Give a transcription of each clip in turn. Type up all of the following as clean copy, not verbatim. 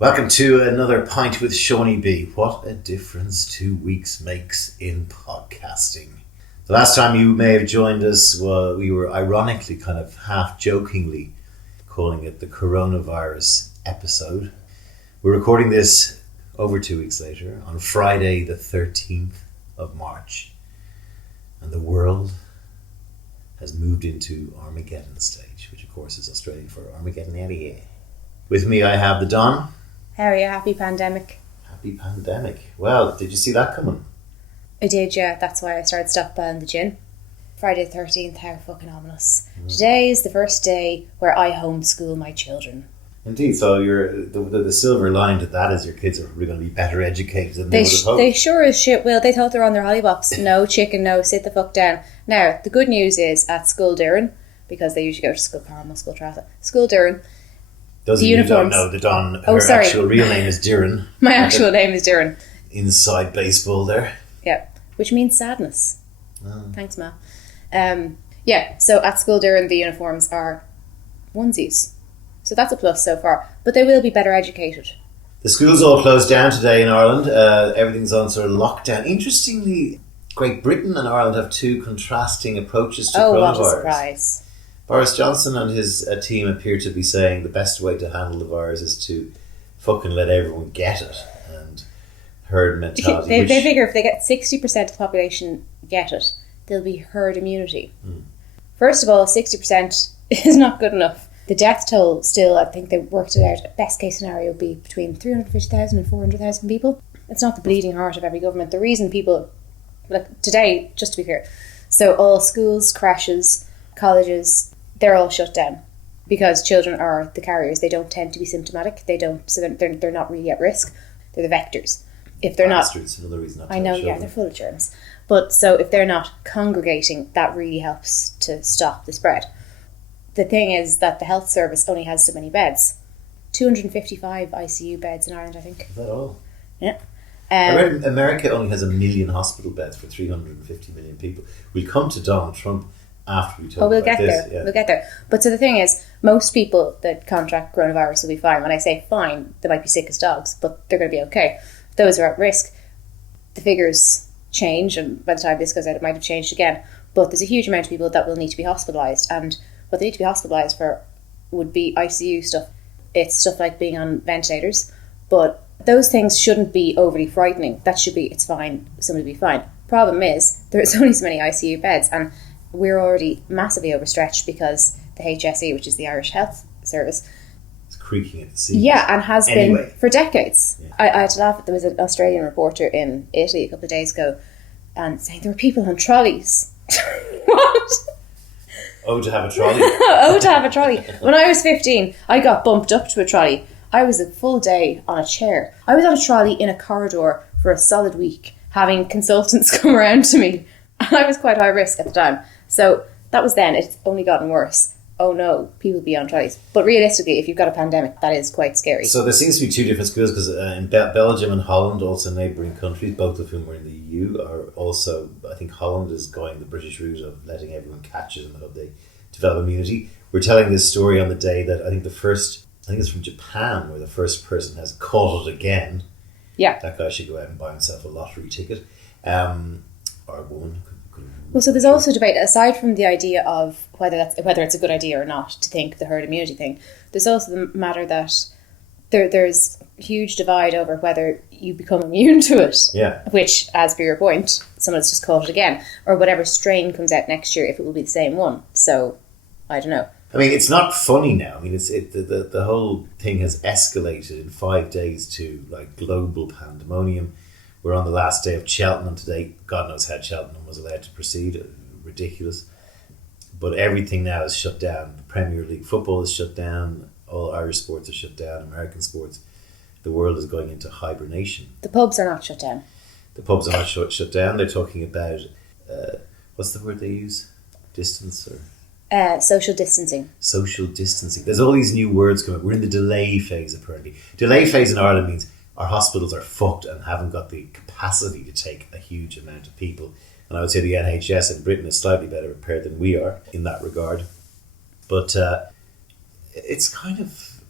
Welcome to another Pint with Seaniebee. What a difference 2 weeks makes in podcasting. The last time you may have joined us, well, we were ironically, kind of half-jokingly calling it the coronavirus episode. We're recording this over 2 weeks later, on Friday the 13th of March. And the world has moved into Armageddon stage, which of course is Australian for Armageddon area. With me I have the Don. How are you? Happy pandemic. Happy pandemic. Well, did you see that coming? I did, yeah. That's why I started stockpiling the gin. Friday the 13th, how fucking ominous. Today is the first day where I homeschool my children. Indeed, so the silver line to that is your kids are probably going to be better educated than they would have hoped. They sure as shit will. They thought they were on their hollybops. No, chicken, no, sit the fuck down. Now, the good news is at School Durin, because they usually go to School Carmel, School Traffic, School Durin, those of you who don't know, the Don, her actual real name is Durin. My actual name is Durin. Inside baseball there. Yeah, which means sadness. Oh. Thanks, Ma. Yeah, so at School Durin, the uniforms are onesies. So that's a plus so far. But they will be better educated. The schools all closed down today in Ireland. Everything's on sort of lockdown. Interestingly, Great Britain and Ireland have two contrasting approaches to coronavirus. Oh, what a surprise. Boris Johnson and his team appear to be saying the best way to handle the virus is to fucking let everyone get it. And herd mentality. They figure if they get 60% of the population get it, there'll be herd immunity. First of all, 60% is not good enough. The death toll still, I think they worked it out, best case scenario would be between 350,000 and 400,000 people. It's not the bleeding heart of every government. The reason people, like today, just to be clear, so all schools, crashes, colleges, they're all shut down because children are the carriers. They don't tend to be symptomatic. So they're not really at risk. They're the vectors. If they're Bastards, another reason not to I know, yeah, they're full of germs. But so if they're not congregating, that really helps to stop the spread. The thing is that the health service only has so many beds. 255 ICU beds in Ireland, I think. Is that all? Yeah. I read America only has 1 million hospital beds for 350 million people. We'll come to Donald Trump after we talk about this. We'll get there. But so the thing is, most people that contract coronavirus will be fine. When I say fine, they might be sick as dogs, but they're going to be okay. Those who are at risk, the figures change, and by the time this goes out, it might have changed again. But there's a huge amount of people that will need to be hospitalised, and what they need to be hospitalised for would be ICU stuff. It's stuff like being on ventilators, but those things shouldn't be overly frightening. That should be, it's fine, somebody will be fine. Problem is, there's only so many ICU beds, and we're already massively overstretched because the HSE, which is the Irish Health Service, it's creaking at the seams. Yeah, and has been for decades. Yeah. I had to laugh. There was an Australian reporter in Italy a couple of days ago and saying there were people on trolleys. What? Oh, to have a trolley. Oh, to have a trolley. When I was 15, I got bumped up to a trolley. I was a full day on a chair. I was on a trolley in a corridor for a solid week, having consultants come around to me. And I was quite high risk at the time. So that was then. It's only gotten worse. Oh no, people be on trolleys. But realistically, if you've got a pandemic, that is quite scary. So there seems to be two different schools, because in Belgium and Holland, also neighbouring countries, both of whom are in the EU, are also, I think Holland is going the British route of letting everyone catch it and hope they develop immunity. We're telling this story on the day that I think it's from Japan, where the first person has caught it again. Yeah. That guy should go out and buy himself a lottery ticket. Or a woman. Well, so there's also debate, aside from the idea of whether it's a good idea or not to think the herd immunity thing, there's also the matter that there's a huge divide over whether you become immune to it. Yeah. Which, as per your point, someone's just caught it again, or whatever strain comes out next year, if it will be the same one. So, I don't know. I mean, it's not funny now. I mean, the whole thing has escalated in 5 days to like global pandemonium. We're on the last day of Cheltenham today. God knows how Cheltenham was allowed to proceed. Ridiculous. But everything now is shut down. The Premier League football is shut down. All Irish sports are shut down. American sports. The world is going into hibernation. The pubs are not shut down. The pubs are not shut down. They're talking about, what's the word they use? Distance or... social distancing. Social distancing. There's all these new words coming. We're in the delay phase, apparently. Delay phase in Ireland means our hospitals are fucked and haven't got the capacity to take a huge amount of people. And I would say the NHS in Britain is slightly better prepared than we are in that regard. But it's kind of...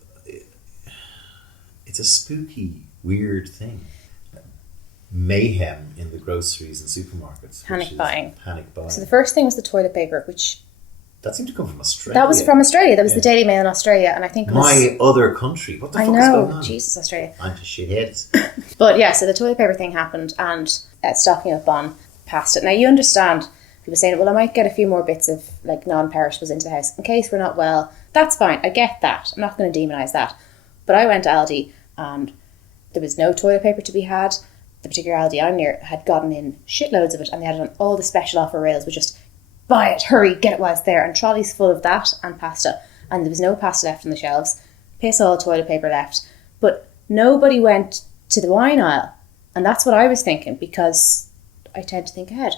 it's a spooky, weird thing. Mayhem in the groceries and supermarkets. Panic buying. Panic buying. So the first thing was the toilet paper, which... That seemed to come from Australia. That was from Australia. That was the Daily Mail in Australia. And I think it was... My other country. What the fuck is going on? Jesus, Australia. I'm just shitheads. But yeah, so the toilet paper thing happened and stocking up on pasta. Now you understand people saying, well, I might get a few more bits of like non-perishables into the house in case we're not well. That's fine. I get that. I'm not going to demonise that. But I went to Aldi and there was no toilet paper to be had. The particular Aldi I'm near had gotten in shitloads of it and they had it on all the special offer rails with just buy it, hurry, get it while it's there, and trolleys full of that and pasta. And there was no pasta left on the shelves, piss all toilet paper left. But nobody went to the wine aisle. And that's what I was thinking, because I tend to think ahead.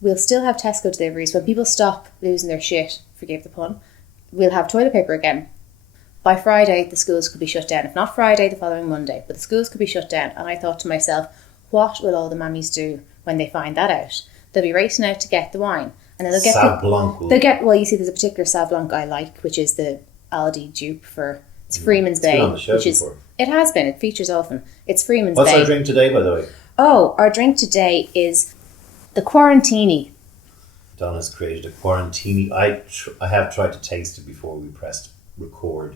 We'll still have Tesco deliveries. When people stop losing their shit, forgive the pun, we'll have toilet paper again. By Friday, the schools could be shut down. If not Friday, the following Monday. But the schools could be shut down. And I thought to myself, what will all the mummies do when they find that out? They'll be racing out to get the wine. And then they'll get Sauv Blanc. well, you see, there's a particular Sauv Blanc I like, which is the Aldi dupe for... It's Freeman's Bay. It's been on the show before. It has been. It features often. It's Freeman's Bay. What's our drink today, by the way? Oh, our drink today is the Quarantini. Donna's created a Quarantini. I have tried to taste it before we pressed record,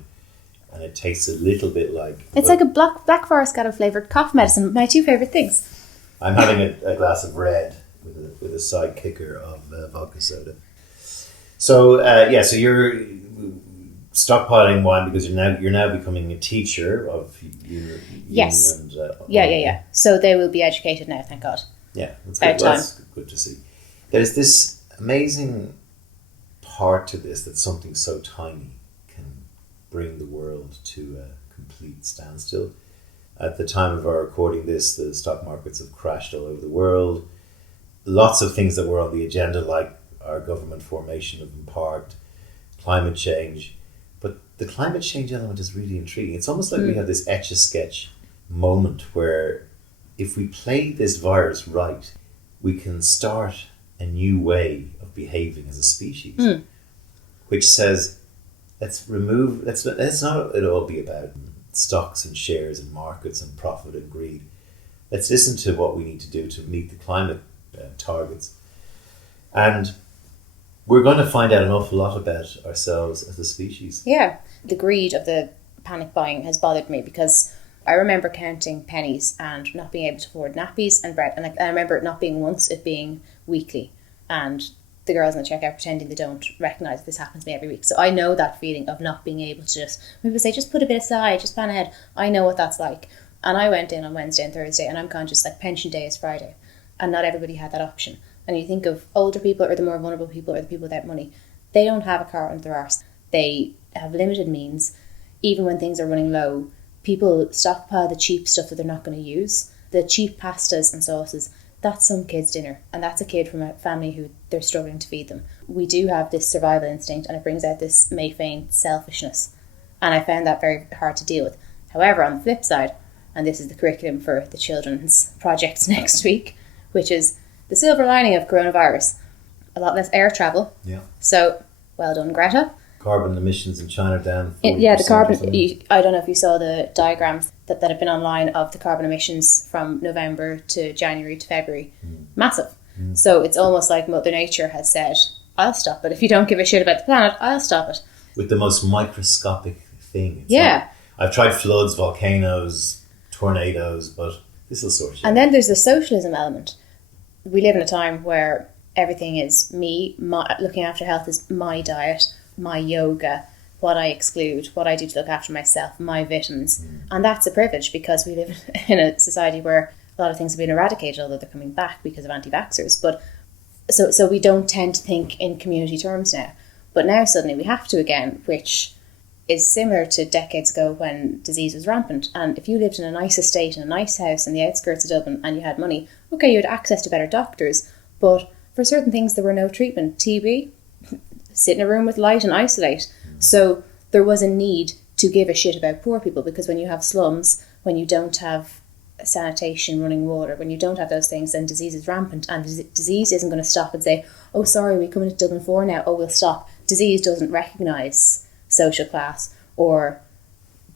and it tastes a little bit like... It's like a Black Forest Gatto flavoured cough medicine. My two favourite things. I'm having a glass of red with a side kicker of vodka soda. So, so you're stockpiling wine because you're now becoming a teacher of Yes. And, Yeah. So they will be educated now, thank God. Yeah, that's About good. time. That's good to see. There's this amazing part to this that something so tiny can bring the world to a complete standstill. At the time of our recording this, the stock markets have crashed all over the world. Lots of things that were on the agenda, like our government formation have been parked, climate change. But the climate change element is really intriguing. It's almost like we have this Etch-a-Sketch moment where if we play this virus right, we can start a new way of behaving as a species, which says, let's not it all be about stocks and shares and markets and profit and greed. Let's listen to what we need to do to meet the climate targets. And we're going to find out an awful lot about ourselves as a species. Yeah. The greed of the panic buying has bothered me because I remember counting pennies and not being able to afford nappies and bread. And I remember it not being once, it being weekly. And the girls in the checkout pretending they don't recognise this happens to me every week. So I know that feeling of not being able to people say, just put a bit aside, just plan ahead. I know what that's like. And I went in on Wednesday and Thursday and I'm conscious like pension day is Friday. And not everybody had that option. And you think of older people or the more vulnerable people or the people without money. They don't have a car under their arse. They have limited means. Even when things are running low, people stockpile the cheap stuff that they're not going to use. The cheap pastas and sauces, that's some kid's dinner. And that's a kid from a family who they're struggling to feed them. We do have this survival instinct and it brings out this Mayfain selfishness. And I found that very hard to deal with. However, on the flip side, and this is the curriculum for the children's projects next week, which is the silver lining of coronavirus. A lot less air travel. Yeah. So, well done, Greta. Carbon emissions in China down 40%. Yeah, the carbon... I don't know if you saw the diagrams that have been online of the carbon emissions from November to January to February. Massive. So it's almost like Mother Nature has said, I'll stop it. If you don't give a shit about the planet, I'll stop it. With the most microscopic thing. Yeah. I've tried floods, volcanoes, tornadoes, but this will sort you. And then there's the socialism element. We live in a time where everything is me, looking after health is my diet, my yoga, what I exclude, what I do to look after myself, my vitamins. And that's a privilege because we live in a society where a lot of things have been eradicated, although they're coming back because of anti-vaxxers. But so we don't tend to think in community terms now. But now suddenly we have to again, which is similar to decades ago when disease was rampant. And if you lived in a nice estate, in a nice house in the outskirts of Dublin and you had money, okay, you had access to better doctors. But for certain things, there were no treatment. TB, sit in a room with light and isolate. So there was a need to give a shit about poor people because when you have slums, when you don't have sanitation, running water, when you don't have those things, then disease is rampant. And disease isn't going to stop and say, oh, sorry, we're coming to Dublin 4 now. Oh, we'll stop. Disease doesn't recognise social class or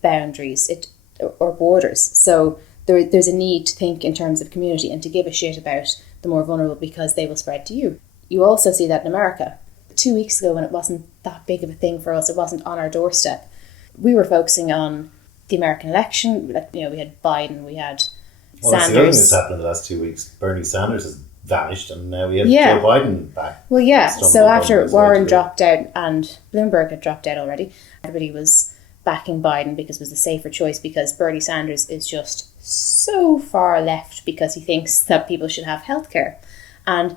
boundaries. or borders. So there's a need to think in terms of community and to give a shit about the more vulnerable because they will spread to you. You also see that in America. 2 weeks ago, when it wasn't that big of a thing for us, it wasn't on our doorstep, we were focusing on the American election. Like, we had Biden, we had Well, Sanders. that's the other thing that's happened in the last 2 weeks. Bernie Sanders has vanished, and now we have Joe Biden back. Well, yeah. So after Warren dropped out and Bloomberg had dropped out already, everybody was backing Biden because it was a safer choice, because Bernie Sanders is just so far left because he thinks that people should have healthcare. And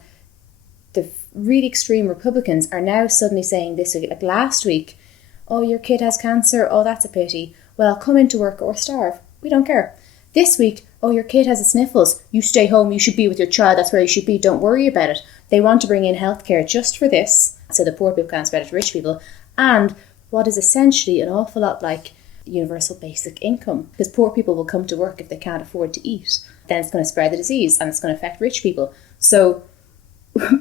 the really extreme Republicans are now suddenly saying this week, like last week, oh, your kid has cancer, oh, that's a pity. Well, come into work or starve. We don't care. This week, oh, your kid has the sniffles. You stay home, you should be with your child, that's where you should be, don't worry about it. They want to bring in healthcare just for this, so the poor people can't spread it to rich people. And what is essentially an awful lot like universal basic income, because poor people will come to work if they can't afford to eat. Then it's going to spread the disease and it's going to affect rich people. So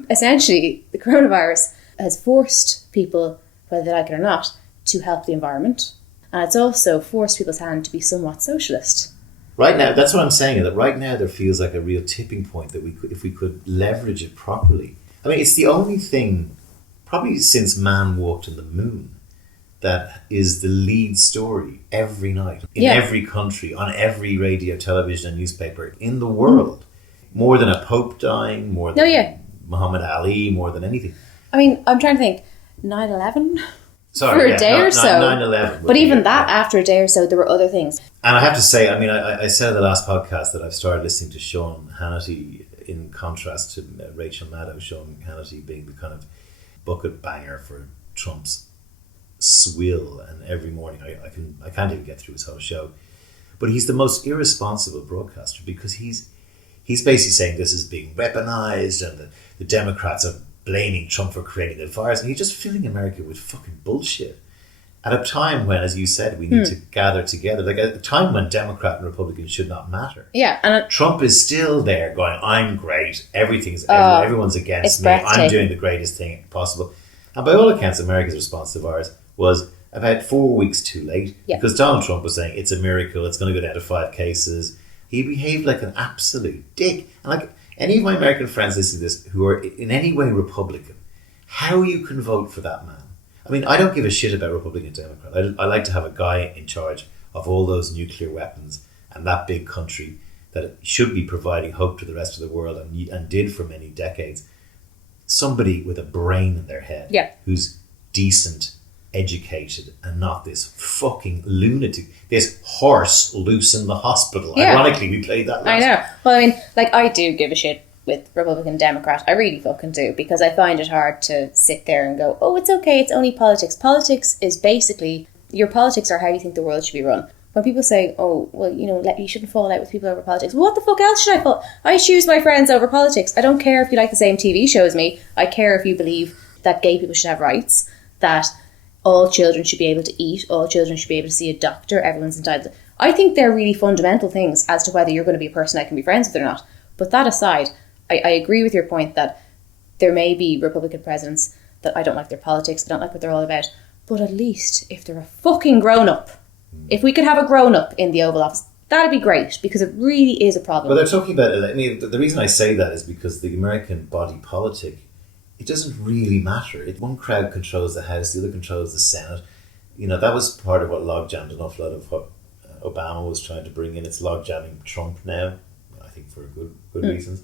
essentially, the coronavirus has forced people, whether they like it or not, to help the environment. And it's also forced people's hand to be somewhat socialist. Right now, that's what I'm saying, that right now there feels like a real tipping point that if we could leverage it properly. I mean, it's the only thing, probably since man walked on the moon, that is the lead story every night, in every country, on every radio, television and newspaper in the world. More than a pope dying, more than Muhammad Ali, more than anything. I mean, I'm trying to think, 9/11? Sorry, for a day or so. 9/11. But even that, after a day or so, there were other things. And I have to say, I mean, I said in the last podcast that I've started listening to Sean Hannity in contrast to Rachel Maddow, Sean Hannity being the kind of bucket banger for Trump's swill, and every morning I can't even get through his whole show. But he's the most irresponsible broadcaster, because he's basically saying this is being weaponized and the Democrats are blaming Trump for creating the virus, and he's just filling America with fucking bullshit at a time when, as you said, we need to gather together, like at a time when Democrat and Republican should not matter. Yeah, and Trump is still there going, I'm great, everyone's against me, I'm doing the greatest thing possible. And by all accounts, America's response to the virus was about 4 weeks too late, because Donald Trump was saying it's a miracle, it's going to go down to 5 cases. He behaved like an absolute dick. And like any of my American friends listening to this who are in any way Republican, how you can vote for that man? I mean, I don't give a shit about Republican and Democrat. I like to have a guy in charge of all those nuclear weapons and that big country that should be providing hope to the rest of the world and did for many decades. Somebody with a brain in their head who's decent, educated, and not this fucking lunatic, this horse loose in the hospital. Ironically, we played that last. I know. Well, I mean, like, I do give a shit with Republican, Democrat. I really fucking do, because I find it hard to sit there and go, oh, it's okay, it's only politics. Politics is basically, your politics are how you think the world should be run. When people say, oh, well, you shouldn't fall out with people over politics. Well, what the fuck else should I fall? I choose my friends over politics. I don't care if you like the same TV show as me. I care if you believe that gay people should have rights, that all children should be able to eat, all children should be able to see a doctor, everyone's entitled. I think they're really fundamental things as to whether you're going to be a person I can be friends with or not. But that aside, I agree with your point that there may be Republican presidents that I don't like their politics, I don't like what they're all about, but at least if they're a fucking grown-up, if we could have a grown-up in the Oval Office, that'd be great, because it really is a problem. Well, they're talking about it. I mean, the reason I say that is because the American body politic, it doesn't really matter. One crowd controls the House, the other controls the Senate. That was part of what logjammed an awful lot of what Obama was trying to bring in. It's logjamming Trump now, I think for good reasons.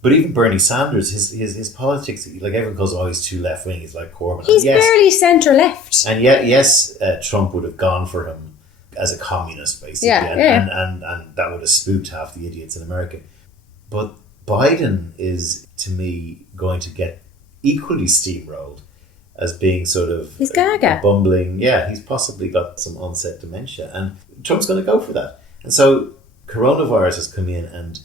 But even Bernie Sanders, his politics, like everyone calls him, he's too left wing. He's like Corbyn. He's barely centre left. And yet, Trump would have gone for him as a communist, basically, and that would have spooked half the idiots in America. But Biden is, to me, going to get equally steamrolled as being sort of he's gaga. Bumbling. Yeah, he's possibly got some onset dementia, and Trump's going to go for that. And so coronavirus has come in, and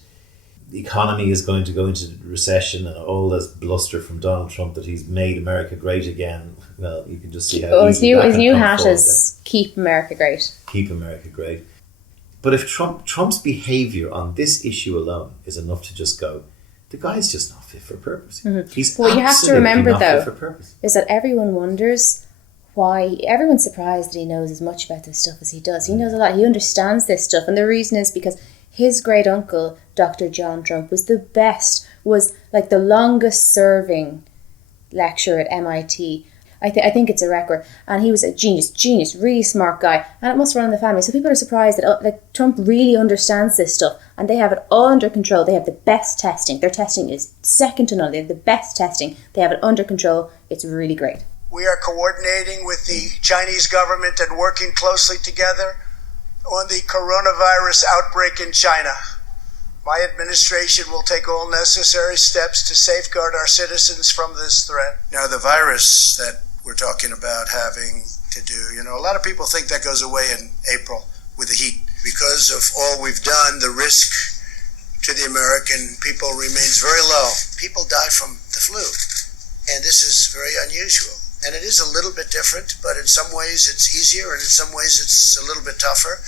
the economy is going to go into recession, and all this bluster from Donald Trump that he's made America great again. Well, you can just see how his new hat is "Keep America Great." Keep America great. But if Trump's behaviour on this issue alone is enough to just go, the guy's just not fit for purpose. Mm-hmm. He's what you have to remember, not though, fit for purpose. is that everyone wonders why everyone's surprised that he knows as much about this stuff as he does. He knows a lot. He understands this stuff. And the reason is because his great uncle, Dr. John Trump, was like the longest serving lecturer at MIT. I think it's a record. And he was a genius, really smart guy. And it must run in the family. So people are surprised that Trump really understands this stuff. And they have it all under control. They have the best testing. Their testing is second to none. They have the best testing. They have it under control. It's really great. We are coordinating with the Chinese government and working closely together on the coronavirus outbreak in China. My administration will take all necessary steps to safeguard our citizens from this threat. Now, the virus that we're talking about having to do, a lot of people think that goes away in April with the heat. Because of all we've done, the risk to the American people remains very low. People die from the flu, and this is very unusual. And it is a little bit different, but in some ways it's easier, and in some ways it's a little bit tougher.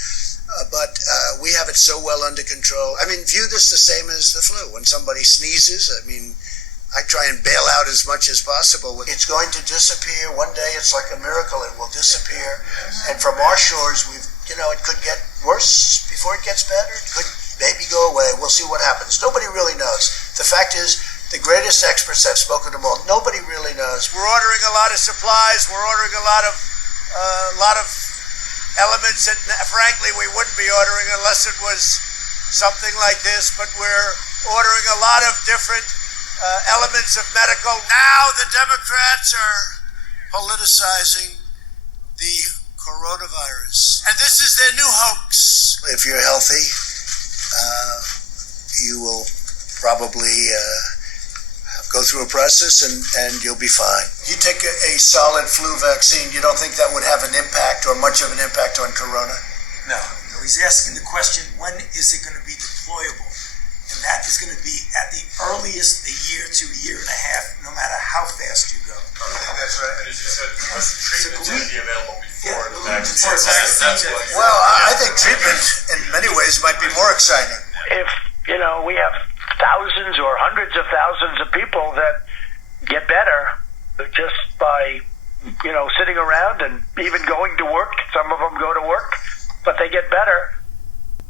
But we have it so well under control. I mean, view this the same as the flu. When somebody sneezes, I try and bail out as much as possible. It's going to disappear. One day it's like a miracle. It will disappear. And from our shores, it could get worse before it gets better. It could maybe go away. We'll see what happens. Nobody really knows. The fact is, the greatest experts, I've spoken to them all, nobody really knows. We're ordering a lot of supplies. We're ordering a lot of elements that, frankly, we wouldn't be ordering unless it was something like this. But we're ordering a lot of different elements of medical. Now the Democrats are politicizing the coronavirus. And this is their new hoax. If you're healthy, you will probably go through a process and you'll be fine. You take a solid flu vaccine, you don't think that would have an impact or much of an impact on corona? No. He's asking the question, when is it going to be deployable? And that is going to be at the earliest a year to a year and a half, no matter how fast you go. I think that's right. And as you said, treatment's going to be available before the vaccine. Well, I think treatment in many ways might be more exciting. If, we have thousands or hundreds of thousands of people that get better just by, sitting around and even going to work. Some of them go to work, but they get better.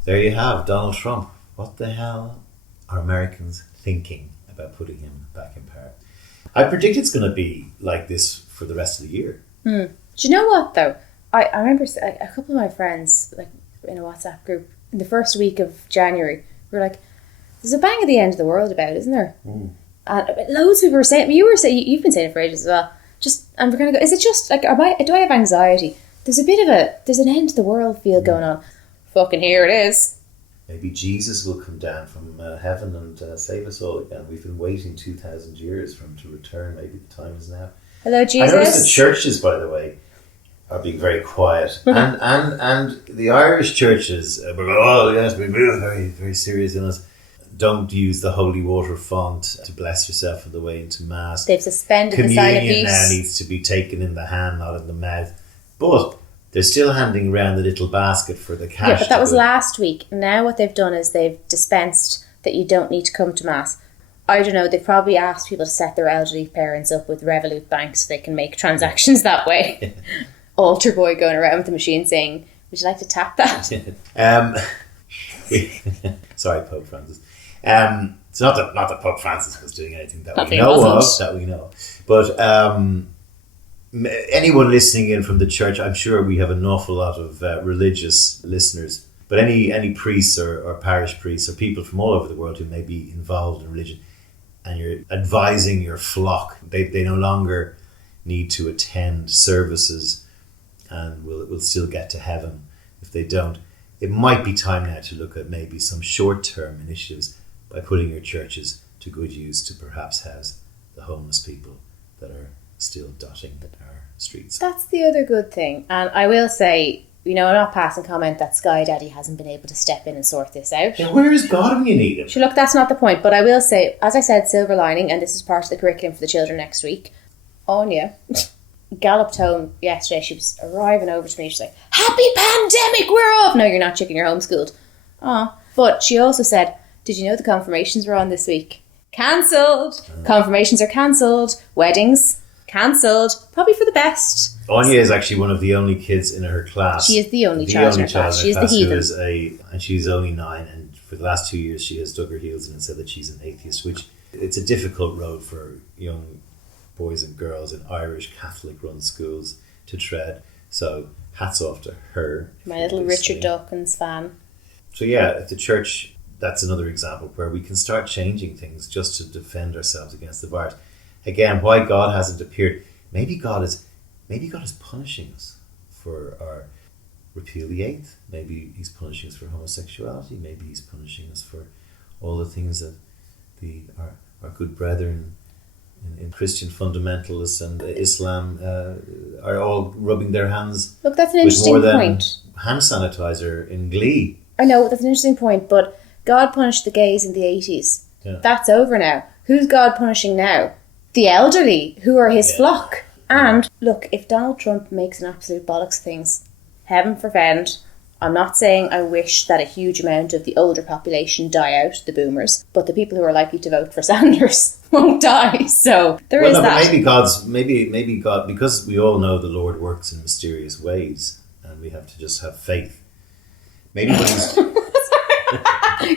There you have Donald Trump. What the hell are Americans thinking about putting him back in power? I predict it's going to be like this for the rest of the year. Do you know what, though? I remember a couple of my friends, in a WhatsApp group, in the first week of January, were like, there's a bang at the end of the world about it, isn't there? And loads of people were saying, you've been saying it for ages as well. And we're going to go, is it just, do I have anxiety? There's an end to the world feel going on. Fucking here it is. Maybe Jesus will come down from heaven and save us all again. We've been waiting 2,000 years for him to return. Maybe the time is now. Hello, Jesus. I noticed the churches, by the way, are being very quiet. and the Irish churches, we're very, very serious in us. Don't use the holy water font to bless yourself on the way into Mass. They've suspended the sign of Communion peace. now needs to be taken in the hand, not in the mouth. But they're still handing around the little basket for the cash. Yeah, but that was last week. Now what they've done is they've dispensed that you don't need to come to Mass. I don't know, they've probably asked people to set their elderly parents up with Revolut Bank so they can make transactions that way. Altar boy going around with the machine saying, would you like to tap that? Sorry, Pope Francis. It's not that Pope Francis was doing anything that we know. But anyone listening in from the church, I'm sure we have an awful lot of religious listeners. But any priests or parish priests or people from all over the world who may be involved in religion, and you're advising your flock, they no longer need to attend services and will still get to heaven if they don't. It might be time now to look at maybe some short-term initiatives by putting your churches to good use to perhaps house the homeless people that are still dotting our streets. That's the other good thing. And I will say, I'm not passing comment that Sky Daddy hasn't been able to step in and sort this out. Yeah, where is God when you need him? Sure, look, that's not the point. But I will say, as I said, silver lining, and this is part of the curriculum for the children next week. Anya galloped home yesterday. She was arriving over to me. She's like, happy pandemic, we're off. No, you're not, chicken, you're homeschooled. But she also said, did you know the confirmations were on this week? Cancelled. Confirmations are cancelled. Weddings. Cancelled. Probably for the best. Anya is actually one of the only kids in her class. She is the only child in her class. She is the heathen. And she's only 9, and for the last 2 years she has dug her heels in and said that she's an atheist, which it's a difficult road for young boys and girls in Irish Catholic-run schools to tread. So hats off to her. My little Richard Dawkins fan. So yeah, at the church, that's another example where we can start changing things just to defend ourselves against the virus. Again, why God hasn't appeared? Maybe God is punishing us for our repeal the eighth. Maybe he's punishing us for homosexuality. Maybe he's punishing us for all the things that our good brethren in Christian fundamentalists and Islam are all rubbing their hands. Look, that's an interesting point. Hand sanitizer in Glee. I know, that's an interesting point, but God punished the gays in the 80s. Yeah. That's over now. Who's God punishing now? The elderly, who are his flock. And look, if Donald Trump makes an absolute bollocks of things, heaven forfend. I'm not saying I wish that a huge amount of the older population die out, the boomers, but the people who are likely to vote for Sanders won't die. So there is that. But maybe God, because we all know the Lord works in mysterious ways, and we have to just have faith. Maybe when he's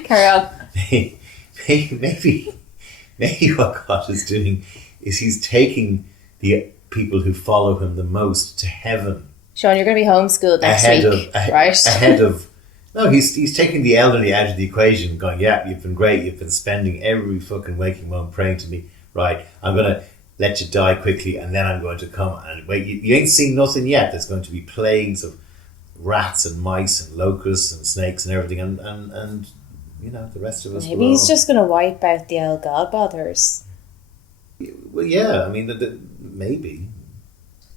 carry on. Maybe what God is doing is he's taking the people who follow him the most to heaven. Sean, you're going to be homeschooled next week, right? No, he's taking the elderly out of the equation, going, yeah, you've been great, you've been spending every fucking waking moment praying to me, right, I'm going to let you die quickly and then I'm going to come and wait, you ain't seen nothing yet. There's going to be plagues of rats and mice and locusts and snakes and everything, and you know, the rest of us. Maybe he's just going to wipe out the old godbothers. Well, yeah, I mean, maybe.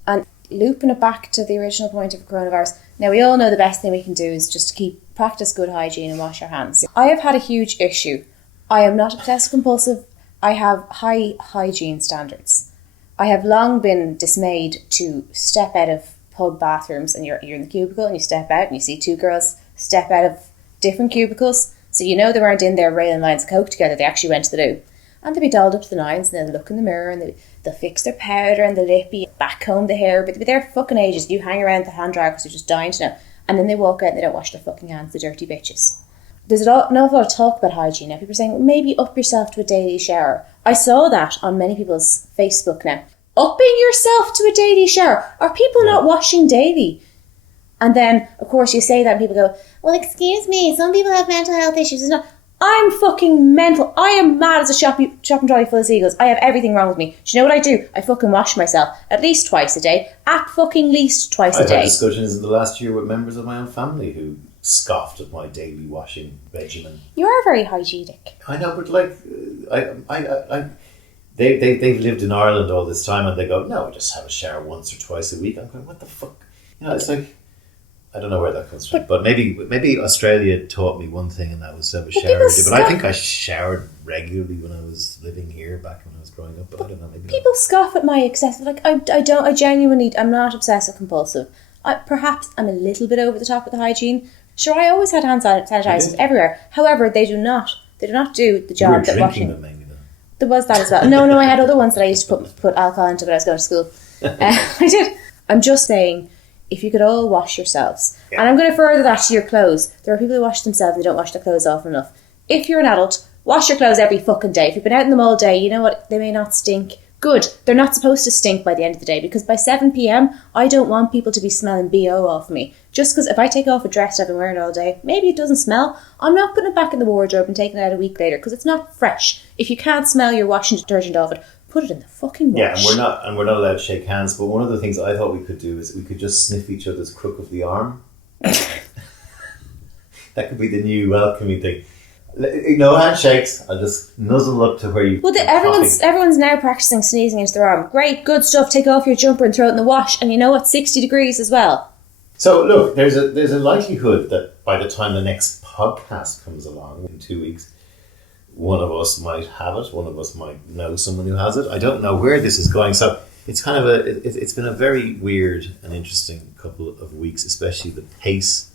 And looping it back to the original point of coronavirus, now we all know the best thing we can do is just practice good hygiene and wash our hands. I have had a huge issue. I am not obsessive compulsive. I have high hygiene standards. I have long been dismayed to step out of pub bathrooms and you're in the cubicle and you step out and you see two girls step out of different cubicles, so you know they weren't in there railing lines of coke together, they actually went to the loo. And they'll be dolled up to the nines and they'll look in the mirror and they'll fix their powder and the lippy, backcomb the hair, but they'll be there for fucking ages. You hang around the hand dryer because you're just dying to know. And then they walk out and they don't wash their fucking hands, the dirty bitches. There's an awful lot of talk about hygiene now. People are saying, well, maybe up yourself to a daily shower. I saw that on many people's Facebook now. Upping yourself to a daily shower. Are people not washing daily? And then, of course, you say that and people go, well, excuse me, some people have mental health issues. It's not. I'm fucking mental. I am mad as a shopping trolley full of seagulls. I have everything wrong with me. Do you know what I do? I fucking wash myself at least twice a day. At fucking least twice a day. I've had discussions in the last year with members of my own family who scoffed at my daily washing regimen. You are very hygienic. I know, but like, they've lived in Ireland all this time and they go, no, I just have a shower once or twice a week. I'm going, what the fuck? You know, it's like, I don't know where that comes from, but maybe Australia taught me one thing, and that was to have a shower. But I think I showered regularly when I was living here back when I was growing up. But I don't know. Maybe people scoff at my excessive. Like I'm not obsessive compulsive. Perhaps I'm a little bit over the top with the hygiene. Sure, I always had hand sanitizers everywhere. However, they do not do the job that washing. Them maybe though. There was that as well. No, I had other ones that I used to put alcohol into when I was going to school. I did. I'm just saying, if you could all wash yourselves. Yeah. And I'm going to further that to your clothes. There are people who wash themselves and they don't wash their clothes often enough. If you're an adult, wash your clothes every fucking day. If you've been out in them all day, you know what? They may not stink. Good. They're not supposed to stink by the end of the day, because by 7 p.m, I don't want people to be smelling BO off me. Just because if I take off a dress I've been wearing all day, maybe it doesn't smell. I'm not putting it back in the wardrobe and taking it out a week later because it's not fresh. If you can't smell your washing detergent off it, put it in the fucking wash. Yeah, and we're not allowed to shake hands. But one of the things I thought we could do is we could just sniff each other's crook of the arm. That could be the new welcoming thing. No handshakes. I'll just nuzzle up to where you. Well, everyone's now practicing sneezing into their arm. Great, good stuff. Take off your jumper and throw it in the wash. And you know what? 60 degrees as well. So look, there's a likelihood that by the time the next podcast comes along in 2 weeks, one of us might have it. One of us might know someone who has it. I don't know where this is going. So it's kind of it's been a very weird and interesting couple of weeks, especially the pace.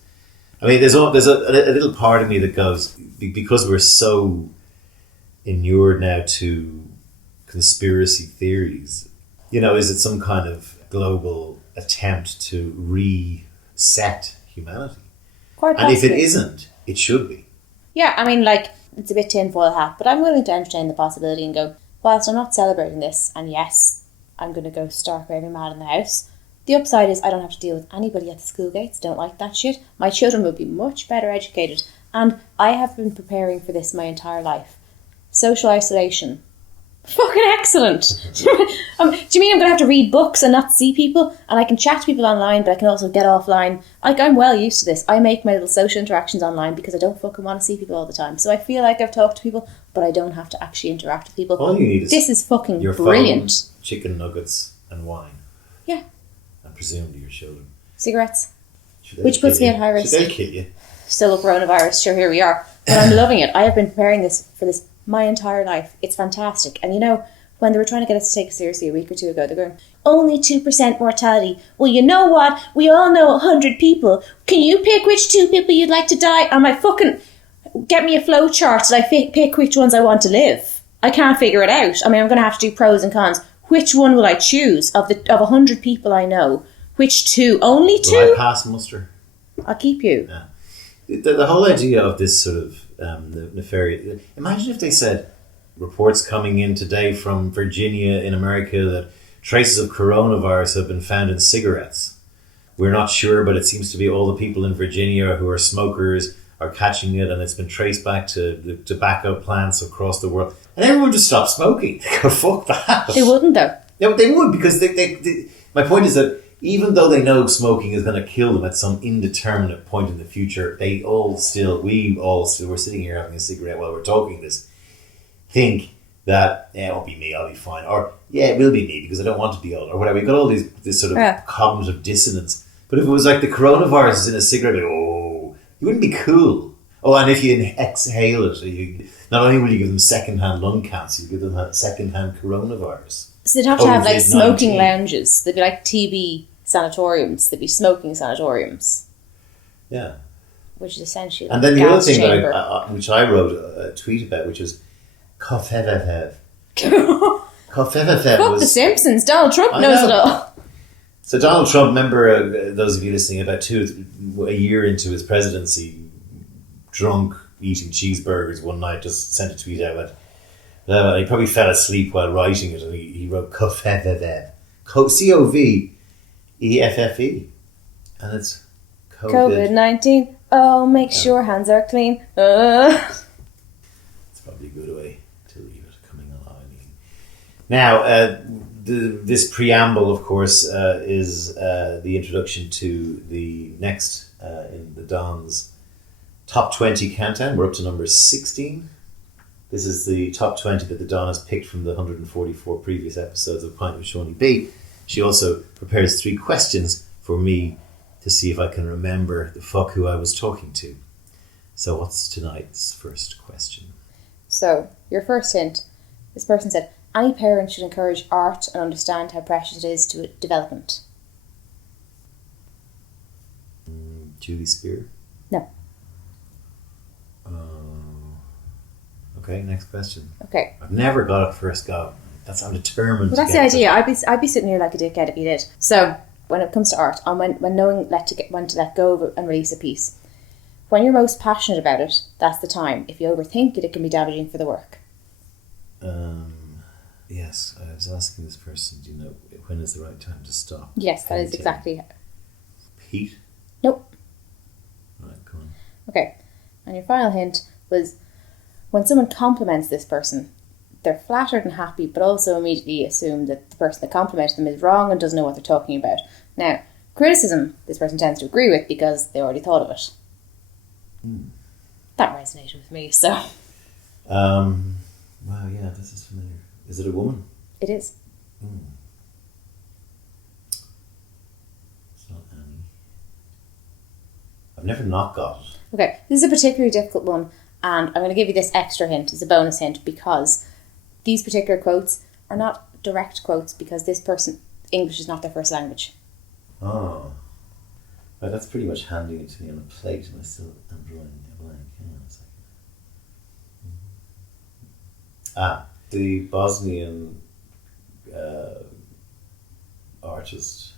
I mean, there's a little part of me that goes, because we're so inured now to conspiracy theories, Is it some kind of global attempt to reset humanity? Quite And if it possibly. isn't, it should be. Yeah, I mean, like, it's a bit tinfoil hat, but I'm willing to entertain the possibility and go, whilst I'm not celebrating this, and yes, I'm going to go stark raving mad in the house, the upside is I don't have to deal with anybody at the school gates. Don't like that shit. My children will be much better educated, and I have been preparing for this my entire life. Social isolation. Fucking excellent. Do you mean I'm going to have to read books and not see people? And I can chat to people online, but I can also get offline. Like, I'm well used to this. I make my little social interactions online because I don't fucking want to see people all the time. So I feel like I've talked to people, but I don't have to actually interact with people. All you need is this is fucking your brilliant. phone, chicken nuggets, and wine. Yeah. And presumably your children. Cigarettes. Should they Which puts kill me you? at high risk. Should they kill you? Still a coronavirus, sure, here we are. But I'm loving it. I have been preparing for this my entire life. It's fantastic. And when they were trying to get us to take it seriously a week or two ago, they're going, only 2% mortality. Well, you know what? We all know 100 people. Can you pick which 2 people you'd like to die? I'm like, fucking, get me a flow chart so I pick which ones I want to live. I can't figure it out. I mean, I'm going to have to do pros and cons. Which one will I choose of 100 people I know? Which 2? Only 2? Will I pass muster? I'll keep you. Yeah. The whole idea of this sort of nefarious... Imagine if they said, reports coming in today from Virginia in America that traces of coronavirus have been found in cigarettes. We're not sure, but it seems to be all the people in Virginia who are smokers are catching it, and it's been traced back to the tobacco plants across the world. And everyone just stopped smoking. They go, fuck that. They wouldn't, though. Yeah, but they would, because they my point is that even though they know smoking is going to kill them at some indeterminate point in the future, we're sitting here having a cigarette while we're talking this, think that, it won't be me, I'll be fine. Or, yeah, it will be me because I don't want to be old. Or whatever. You've got all this sort of cognitive dissonance. But if it was like the coronavirus is in a cigarette, you wouldn't be cool. Oh, and if you exhale it, not only will you give them second-hand lung cancer, you give them a second-hand coronavirus. So they'd have to have like COVID-19. smoking lounges. They'd be like TB sanatoriums. They'd be smoking sanatoriums. Yeah. Which is essentially And then the other thing chamber. that which I wrote a tweet about, which was Kofevev. Kofevev Fuck was... the Simpsons. Donald Trump I knows know. it all. So Donald Trump, remember, those of you listening, about a year into his presidency, drunk, eating cheeseburgers one night, just sent a tweet out. He probably fell asleep while writing it, and he wrote Kofevev. Coveffe. And it's COVID-19. Oh, make sure hands are clean. It's probably a good way to leave it coming along. Now, this preamble, of course, is the introduction to the next in the Don's top 20 countdown. We're up to number 16. This is the top 20 that the Don has picked from the 144 previous episodes of Pint With Seaniebee. She also prepares 3 questions for me to see if I can remember the fuck who I was talking to. So what's tonight's first question? So, your first hint. This person said, any parent should encourage art and understand how precious it is to development. Julie Spear? No. Okay, next question. Okay. I've never got it first go. I'm determined. Well, that's the idea. I'd be sitting here like a dickhead if you did. So, when it comes to art, and when knowing when to let go of it and release a piece, when you're most passionate about it, that's the time. If you overthink it, it can be damaging for the work. Yes, I was asking this person, do you know when is the right time to stop? Yes, that is painting? exactly. Pete? Nope. Right, come on. Okay. And your final hint was when someone compliments this person, they're flattered and happy, but also immediately assume that the person that complimented them is wrong and doesn't know what they're talking about. Now, criticism, this person tends to agree with because they already thought of it. That resonated with me, so. Wow, yeah, this is familiar. Is it a woman? It is. It's not Annie. I've never not got it. Okay, this is a particularly difficult one, and I'm going to give you this extra hint as a bonus hint because these particular quotes are not direct quotes because this person, English is not their first language. Oh. Well, that's pretty much handing it to me on a plate, and I still am drawing a blank. Hang on a second. The Bosnian artist,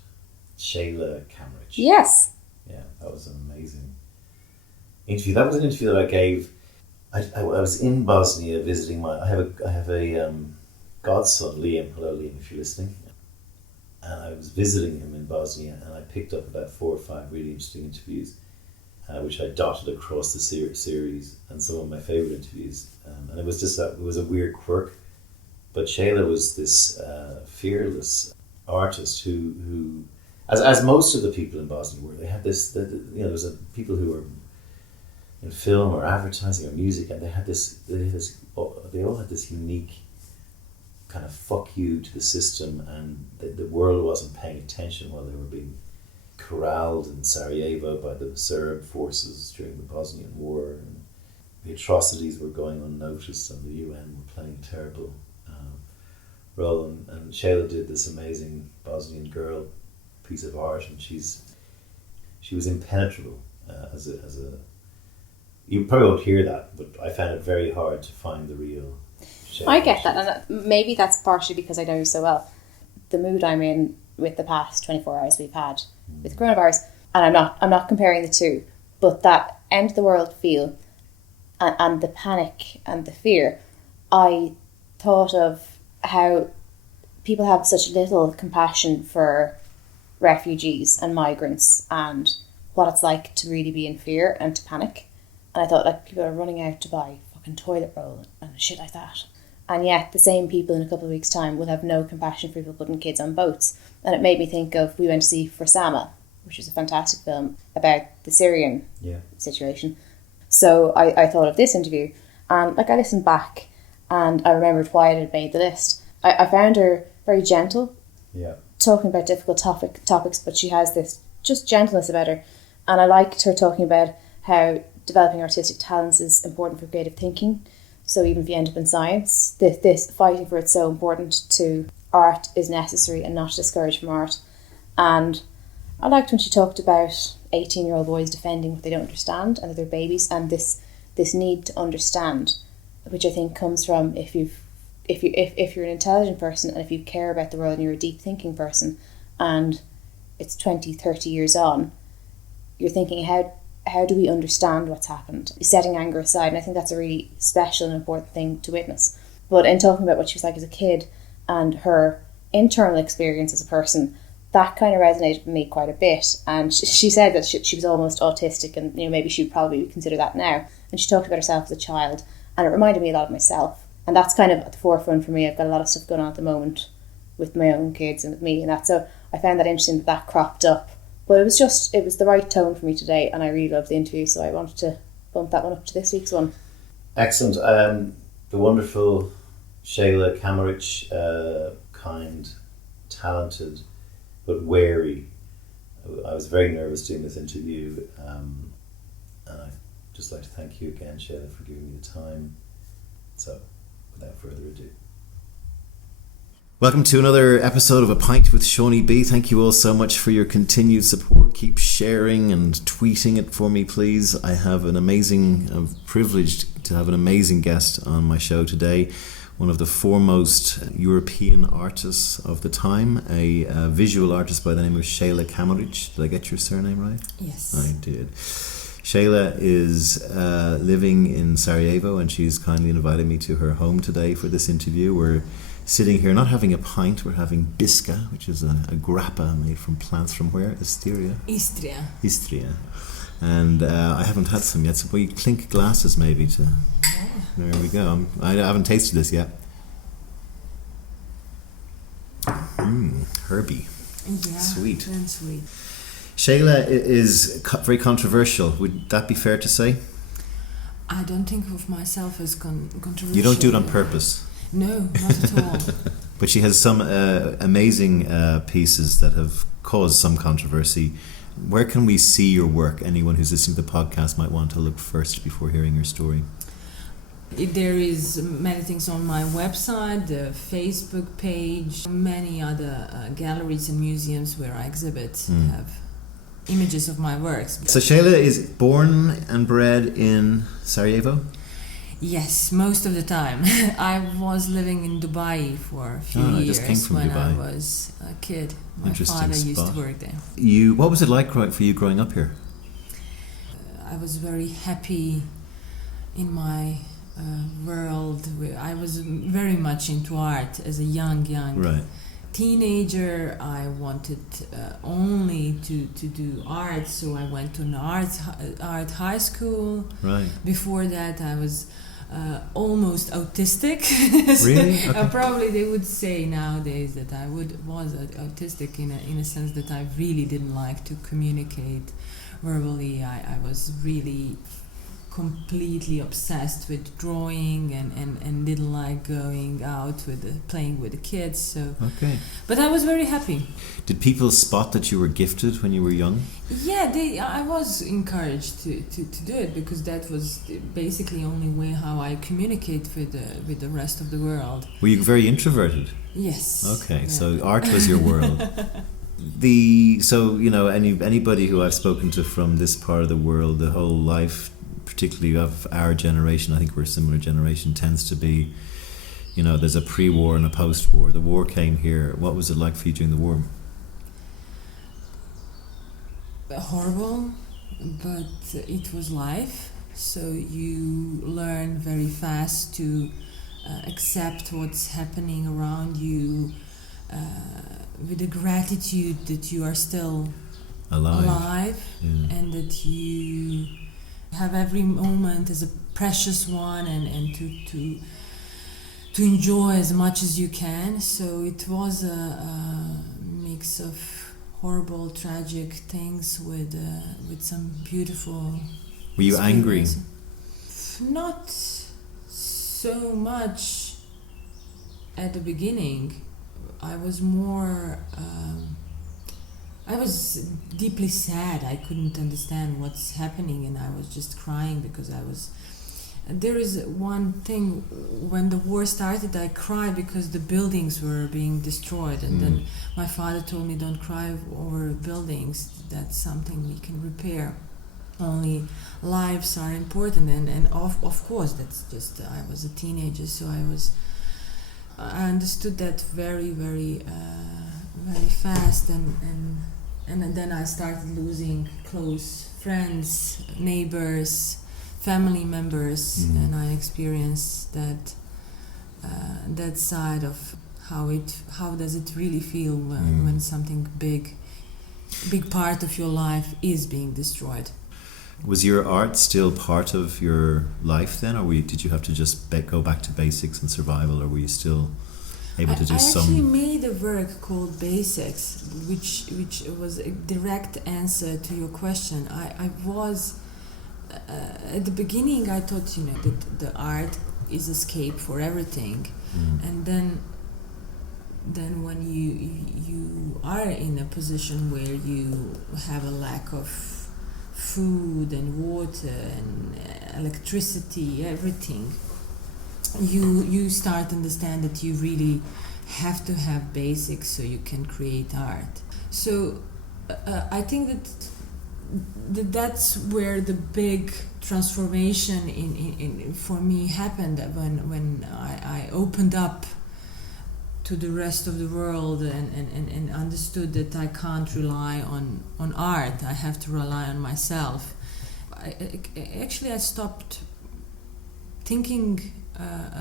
Šejla Kamerić. Yes. Yeah, that was an amazing interview. That was an interview that I gave. I was in Bosnia visiting I have a godson, Liam. Hello, Liam, if you're listening. And I was visiting him in Bosnia, and I picked up about 4 or 5 really interesting interviews, which I dotted across the series, and some of my favourite interviews. And it was just it was a weird quirk. But Šejla was this fearless artist who as most of the people in Bosnia were, they had this, there was people who were in film or advertising or music, and they all had this unique kind of fuck you to the system, and the world wasn't paying attention while they were being corralled in Sarajevo by the Serb forces during the Bosnian War, and the atrocities were going unnoticed, and the UN were playing a terrible role, and Šejla did this amazing Bosnian Girl piece of art, and she was impenetrable as a. You probably won't hear that, but I found it very hard to find the real Šejla. I get that, and maybe that's partially because I know you so well. The mood I'm in with the past 24 hours we've had with coronavirus, and I'm not comparing the two, but that end of the world feel and the panic and the fear, I thought of how people have such little compassion for refugees and migrants and what it's like to really be in fear and to panic. And I thought, like, people are running out to buy fucking toilet roll and shit like that. And yet the same people in a couple of weeks' time will have no compassion for people putting kids on boats. And it made me think of, we went to see For Sama, which is a fantastic film about the Syrian situation. So I thought of this interview, and like I listened back and I remembered why it had made the list. I found her very gentle, talking about difficult topics, but she has this just gentleness about her. And I liked her talking about how developing artistic talents is important for creative thinking. So even if you end up in science, this fighting for it's so important to art is necessary and not to discourage from art. And I liked when she talked about 18-year-old boys defending what they don't understand and that they're babies, and this need to understand, which I think comes from if you're an intelligent person and if you care about the world and you're a deep thinking person, and it's 20, 30 years on, you're thinking, how do we understand what's happened? Setting anger aside, and I think that's a really special and important thing to witness. But in talking about what she was like as a kid and her internal experience as a person, that kind of resonated with me quite a bit. And she said that she was almost autistic, and maybe she would probably consider that now. And she talked about herself as a child, and it reminded me a lot of myself. And that's kind of at the forefront for me. I've got a lot of stuff going on at the moment with my own kids and with me and that. So I found that interesting that cropped up. But it was the right tone for me today, and I really loved the interview, so I wanted to bump that one up to this week's one. Excellent. The wonderful Šejla Kamerić, kind, talented, but wary. I was very nervous doing this interview, and I'd just like to thank you again, Šejla, for giving me the time. So, without further ado. Welcome to another episode of A Pint with Seaniebee. Thank you all so much for your continued support. Keep sharing and tweeting it for me, please. I'm privileged to have an amazing guest on my show today. One of the foremost European artists of the time, a visual artist by the name of Šejla Kamerić. Did I get your surname right? Yes. I did. Šejla is living in Sarajevo, and she's kindly invited me to her home today for this interview. We're sitting here not having a pint, we're having biska, which is a grappa made from plants from where? Istria. And I haven't had some yet, so we clink glasses maybe to... Yeah. There we go. I haven't tasted this yet. Herby. Yeah, sweet. And sweet. Šejla is very controversial. Would that be fair to say? I don't think of myself as controversial. You don't do it on purpose? No, not at all. But she has some amazing pieces that have caused some controversy. Where can we see your work? Anyone who's listening to the podcast might want to look first before hearing your story. There is many things on my website, the Facebook page, many other galleries and museums where I exhibit have images of my works. So Šejla is born and bred in Sarajevo? Yes, most of the time. I was living in Dubai for a few I years just came from when Dubai. I was a kid. My Interesting father used spot. to work there. What was it like for you growing up here? I was very happy in my world. I was very much into art as a young Right. teenager. I wanted only to do art, so I went to an art high school. Right. Before that, I was almost autistic. Really? Okay. Probably they would say nowadays that I was autistic in a sense that I really didn't like to communicate verbally. I was really completely obsessed with drawing and didn't like going out playing with the kids. So, Okay. but I was very happy. Did people spot that you were gifted when you were young? Yeah, I was encouraged to do it because that was basically only way how I communicate with the rest of the world. Were you very introverted? Yes. Okay, Yeah. so art was your world. Anybody who I've spoken to from this part of the world, the whole life, particularly of our generation, I think we're a similar generation, tends to be, there's a pre-war and a post-war. The war came here. What was it like for you during the war? Horrible, but it was life. So you learn very fast to accept what's happening around you with the gratitude that you are still alive Yeah. and that you have every moment as a precious one and to enjoy as much as you can. So it was a mix of horrible, tragic things with some beautiful. Were you angry? Not so much at the beginning. I was more. I was deeply sad. I couldn't understand what's happening, and I was just crying because I was. There is one thing, when the war started, I cried because the buildings were being destroyed, and then my father told me, "Don't cry over buildings. That's something we can repair. Only lives are important." And of course, that's just. I was a teenager, so I understood that very, very, very fast, and then I started losing close friends, neighbors, family members, and I experienced that side of how does it really feel when something big part of your life is being destroyed. Was your art still part of your life then, or did you have to just go back to basics and survival, or were you still able to do some? I actually made a work called Basics, which was a direct answer to your question. I was at the beginning I thought that the art is escape for everything, and then when you are in a position where you have a lack of food and water and electricity, everything, you start to understand that you really have to have basics so you can create art. So I think that's where the big transformation in for me happened when I opened up to the rest of the world and understood that I can't rely on art. I have to rely on myself. I stopped thinking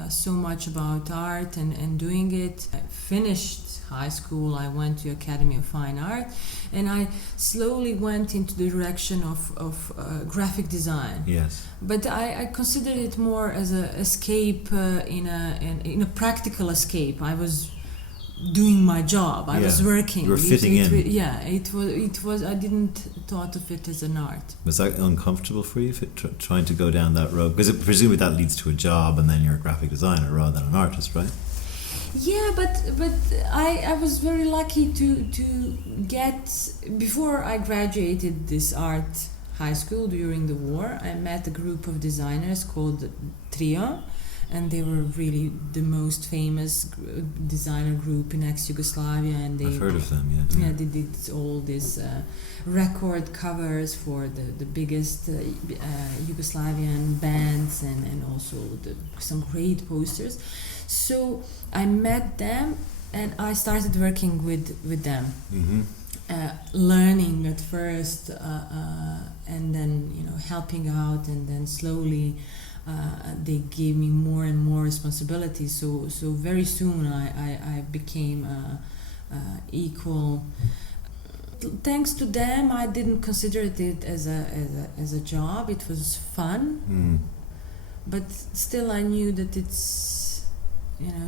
so much about art and doing it. I finished high school, I went to Academy of Fine Art, and I slowly went into the direction of graphic design. Yes. But I considered it more as an escape, in a practical escape. I was doing my job. I was working. You were fitting in. It was. I didn't thought of it as an art. Was that uncomfortable for you, trying to go down that road? Because presumably that leads to a job, and then you're a graphic designer rather than an artist, right? Yeah, but I was very lucky to get, before I graduated this art high school during the war, I met a group of designers called Trio, and they were really the most famous designer group in ex-Yugoslavia, and I've heard of them. Yeah. Yeah, they did all these record covers for the biggest Yugoslavian bands, and also some great posters. So I met them, and I started working with them. Mm-hmm. Learning at first, and then helping out, and then slowly they gave me more and more responsibilities. So very soon I became equal. Thanks to them, I didn't consider it as a job. It was fun, but still I knew that it's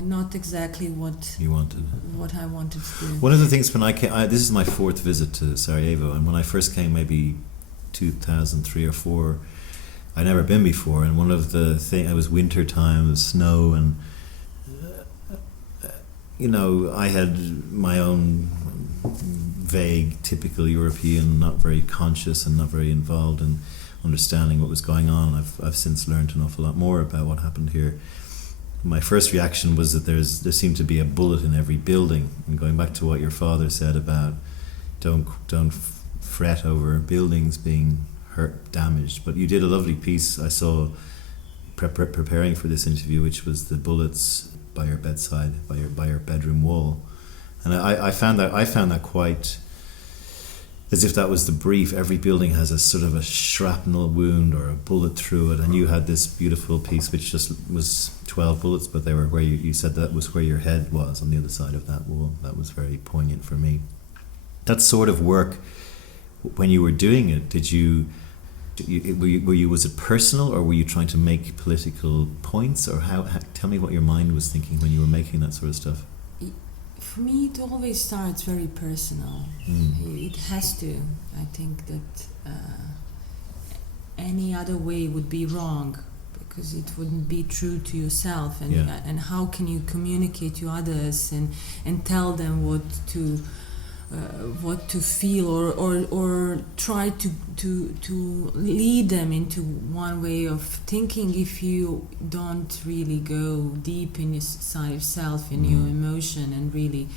not exactly what you wanted. What I wanted to do. One of the things when I came, this is my 4th visit to Sarajevo, and when I first came, maybe 2003 or 4, I'd never been before, and one of the things, it was winter time, it was snow, and I had my own vague, typical European, not very conscious and not very involved in understanding what was going on. I've since learned an awful lot more about what happened here. My first reaction was that there seemed to be a bullet in every building, and going back to what your father said about don't fret over buildings being hurt, damaged. But you did a lovely piece I saw preparing for this interview, which was the bullets by your bedside, by your bedroom wall, and I found that quite as if that was the brief. Every building has a sort of a shrapnel wound or a bullet through it, and you had this beautiful piece which just was 12 bullets, but they were where you said that was where your head was, on the other side of that wall. That was very poignant for me. That sort of work, when you were doing it, was it personal, or were you trying to make political points, or how tell me what your mind was thinking when you were making that sort of stuff? For me, it always starts very personal. It has to. I think that any other way would be wrong, because it wouldn't be true to yourself. And how can you communicate to others and tell them what to feel, or try to lead them into one way of thinking if you don't really go deep inside yourself, in your emotion, and really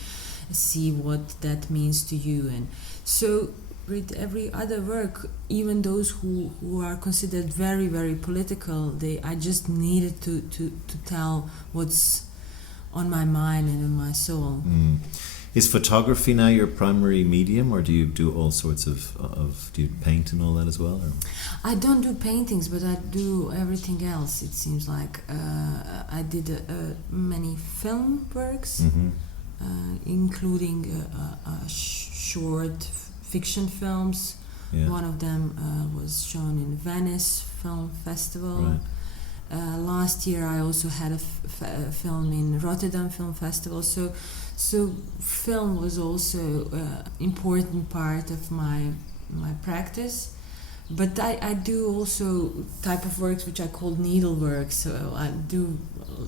see what that means to you. And so with every other work, even those who are considered very, very political, I just needed to tell what's on my mind and in my soul. Is photography now your primary medium, or do you do all sorts of do you paint and all that as well? Or? I don't do paintings, but I do everything else. It seems like I did many film works, including short fiction films. Yeah. One of them was shown in Venice Film Festival. Right. Last year I also had a film in Rotterdam Film Festival. So film was also important part of my practice. But I do also type of works which I call needlework. So I do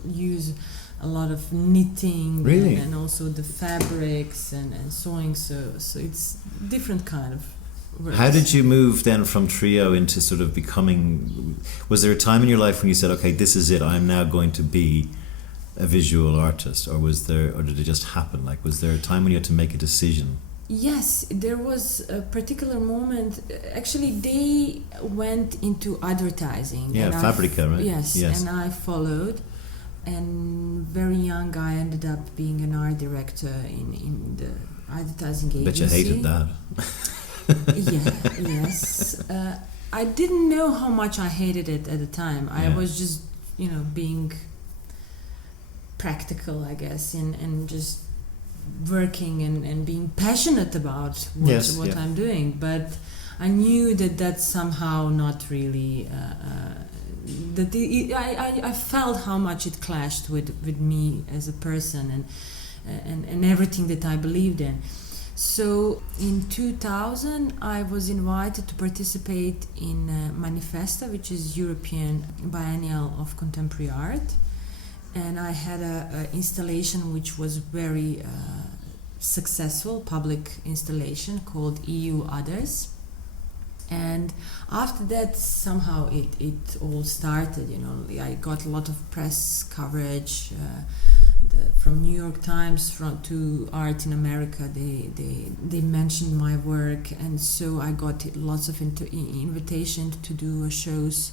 use a lot of knitting. Really? and also the fabrics and sewing. So it's different kind of works. How did you move then from trio into sort of becoming... Was there a time in your life when you said, okay, this is it, I'm now going to be a visual artist, or did it just happen? Like, was there a time when you had to make a decision? Yes, there was a particular moment. Actually, they went into advertising. Yeah, Fabrica, right? Yes, and I followed. And very young, I ended up being an art director in the advertising agency. Bet you hated that. Yes. I didn't know how much I hated it at the time. I was just, being practical, I guess, and just working and being passionate about what I'm doing. But I knew that that's somehow not really... I felt how much it clashed with me as a person and everything that I believed in. So in 2000, I was invited to participate in Manifesta, which is European Biennial of Contemporary Art. And I had an installation which was very successful, public installation called EU Others. And after that, somehow it all started. I got a lot of press coverage from New York Times to Art in America. They mentioned my work, and so I got lots of invitations to do shows.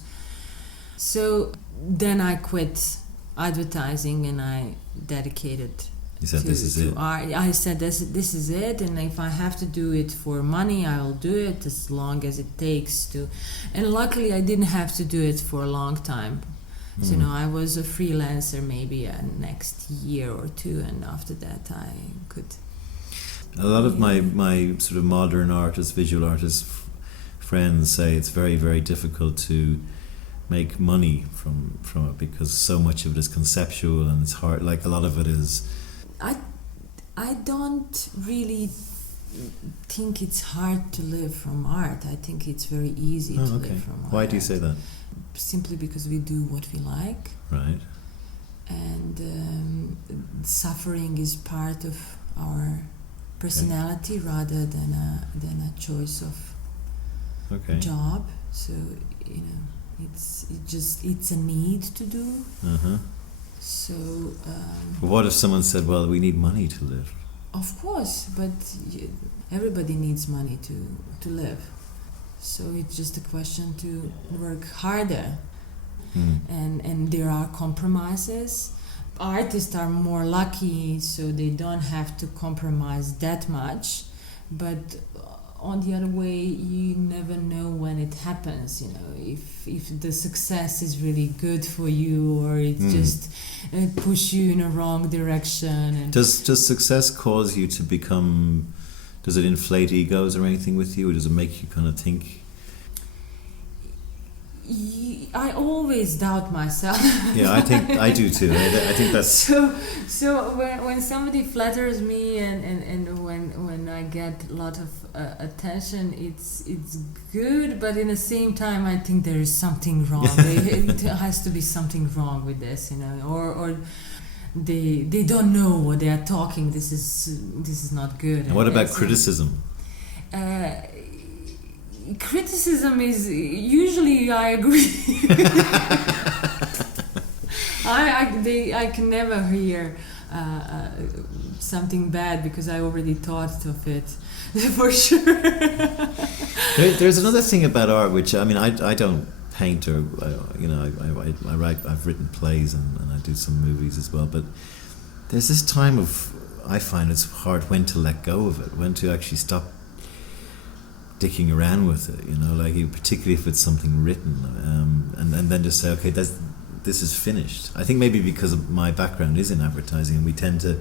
So then I quit advertising and I dedicated. You said this is it. I said this is it, and if I have to do it for money, I will do it as long as it takes to. And luckily, I didn't have to do it for a long time. So, I was a freelancer maybe next year or two, and after that, I could. A lot of my sort of modern artists, visual artists friends say it's very, very difficult to make money from it because so much of it is conceptual and it's hard. Like a lot of it is. I don't really think it's hard to live from art. I think it's very easy to live from art. Why do you say that? Simply because we do what we like. Right. And suffering is part of our personality rather than a choice of job. So it's a need to do. So. But what if someone said, "Well, we need money to live"? Of course, but everybody needs money to live. So it's just a question to work harder. And there are compromises. Artists are more lucky, so they don't have to compromise that much. But on the other way, you never know when it happens. If the success is really good for you, or it just push you in a wrong direction. And does success cause you to become? Does it inflate egos or anything with you, or does it make you kind of think? I always doubt myself. Yeah, I think I do too. I think that's so. When somebody flatters me and when I get a lot of attention, it's good. But in the same time, I think there is something wrong. It has to be something wrong with this, or they don't know what they are talking. This is not good. And what about criticism? Criticism is usually I agree. I can never hear something bad because I already thought of it for sure. There's another thing about art which I don't paint or I write. I've written plays and I do some movies as well. But there's this time I find it's hard when to let go of it, when to actually stop dicking around with it, particularly if it's something written, and then just say, okay, this is finished. I think maybe because of my background is in advertising, and we tend to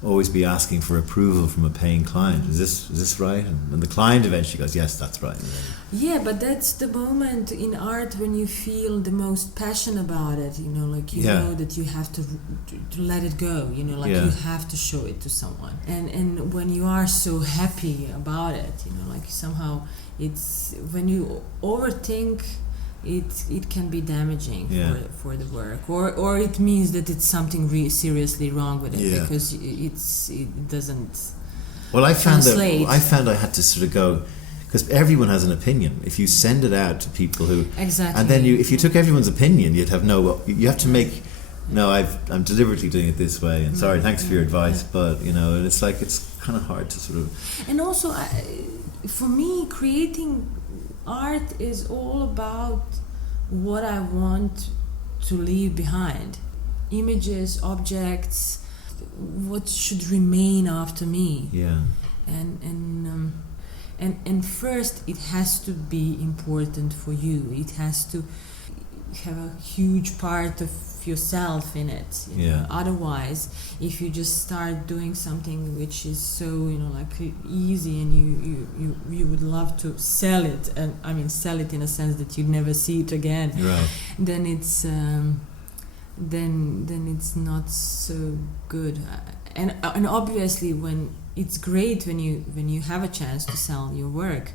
always be asking for approval from a paying client. Is this right? And the client eventually goes, yes, that's right. Yeah, but that's the moment in art when you feel the most passion about it. Know that you have to let it go. You have to show it to someone. And when you are so happy about it, somehow it's when you overthink. It can be damaging for the work, or it means that it's something seriously wrong with it because it doesn't. Well, I found I had to sort of go, because everyone has an opinion. If you send it out to people who and then if you took everyone's opinion, you'd have you have to make. No, I'm deliberately doing it this way, and sorry, thanks for your advice, but and it's like it's kind of hard to sort of. And also, for me, creating art is all about what I want to leave behind. Images, objects, what should remain after me. Yeah. And first it has to be important for you. It has to have a huge part of yourself in it. Otherwise, if you just start doing something which is so easy and you would love to sell it, and sell it in a sense that you'd never see it again, right. Then it's then it's not so good. And obviously, when it's great when you have a chance to sell your work.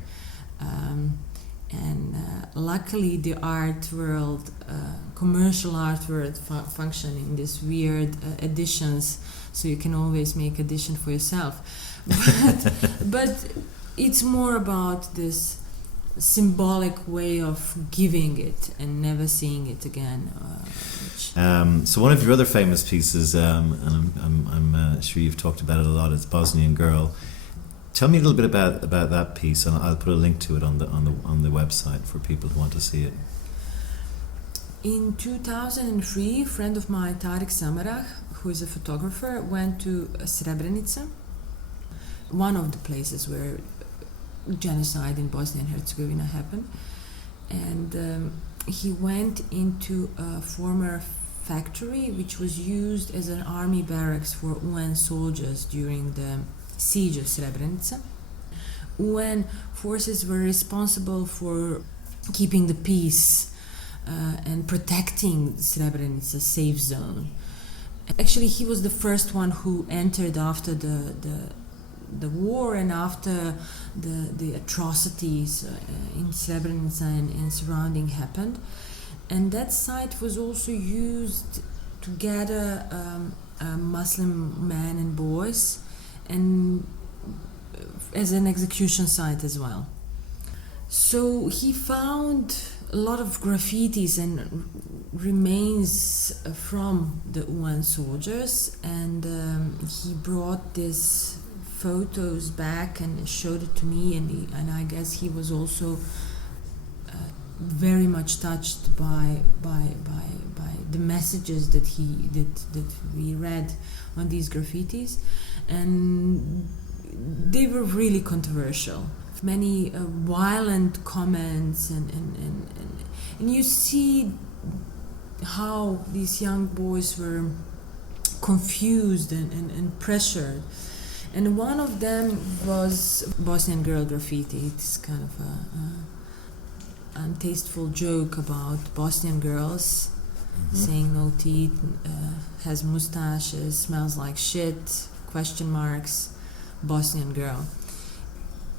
And luckily, the art world, commercial art world, function in this weird editions, so you can always make edition for yourself. But it's more about this symbolic way of giving it and never seeing it again. So one of your other famous pieces, and I'm sure you've talked about it a lot, is Bosnian Girl. Tell me a little bit about that piece, and I'll put a link to it on the website for people who want to see it. In 2003, a friend of mine, Tarik Samarah, who is a photographer, went to Srebrenica, one of the places where genocide in Bosnia and Herzegovina happened, and he went into a former factory which was used as an army barracks for UN soldiers during the siege of Srebrenica. UN forces were responsible for keeping the peace and protecting Srebrenica safe zone. Actually, he was the first one who entered after the war and after the atrocities in Srebrenica and surrounding happened. And that site was also used to gather Muslim men and boys, and as an execution site as well. So he found a lot of graffitis and remains from the UN soldiers, and he brought these photos back and showed it to me, and I guess he was also very much touched by the messages that we read on these graffitis, and they were really controversial. Many violent comments, and you see how these young boys were confused and pressured. And one of them was Bosnian Girl graffiti. It's kind of a untasteful joke about Bosnian girls, saying no teeth, has mustaches, smells like shit, question marks, Bosnian Girl.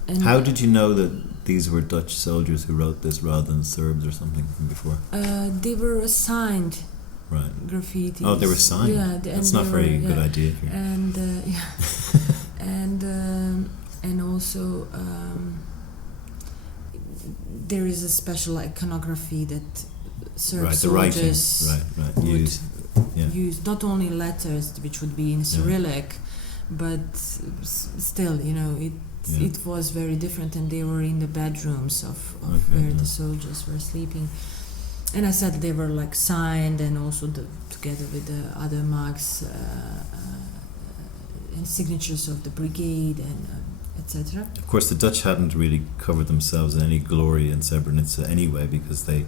And how did you know that these were Dutch soldiers who wrote this rather than Serbs or something from before? They were assigned graffiti. Oh, they were signed? Yeah. That's not a very good idea. And and also there is a special iconography that Serb soldiers would use, not only letters which would be in Cyrillic, but still, it was very different, and they were in the bedrooms of where the soldiers were sleeping. And I said they were like signed, and also together with the other marks and signatures of the brigade and etc. Of course, the Dutch hadn't really covered themselves in any glory in Srebrenica anyway, because they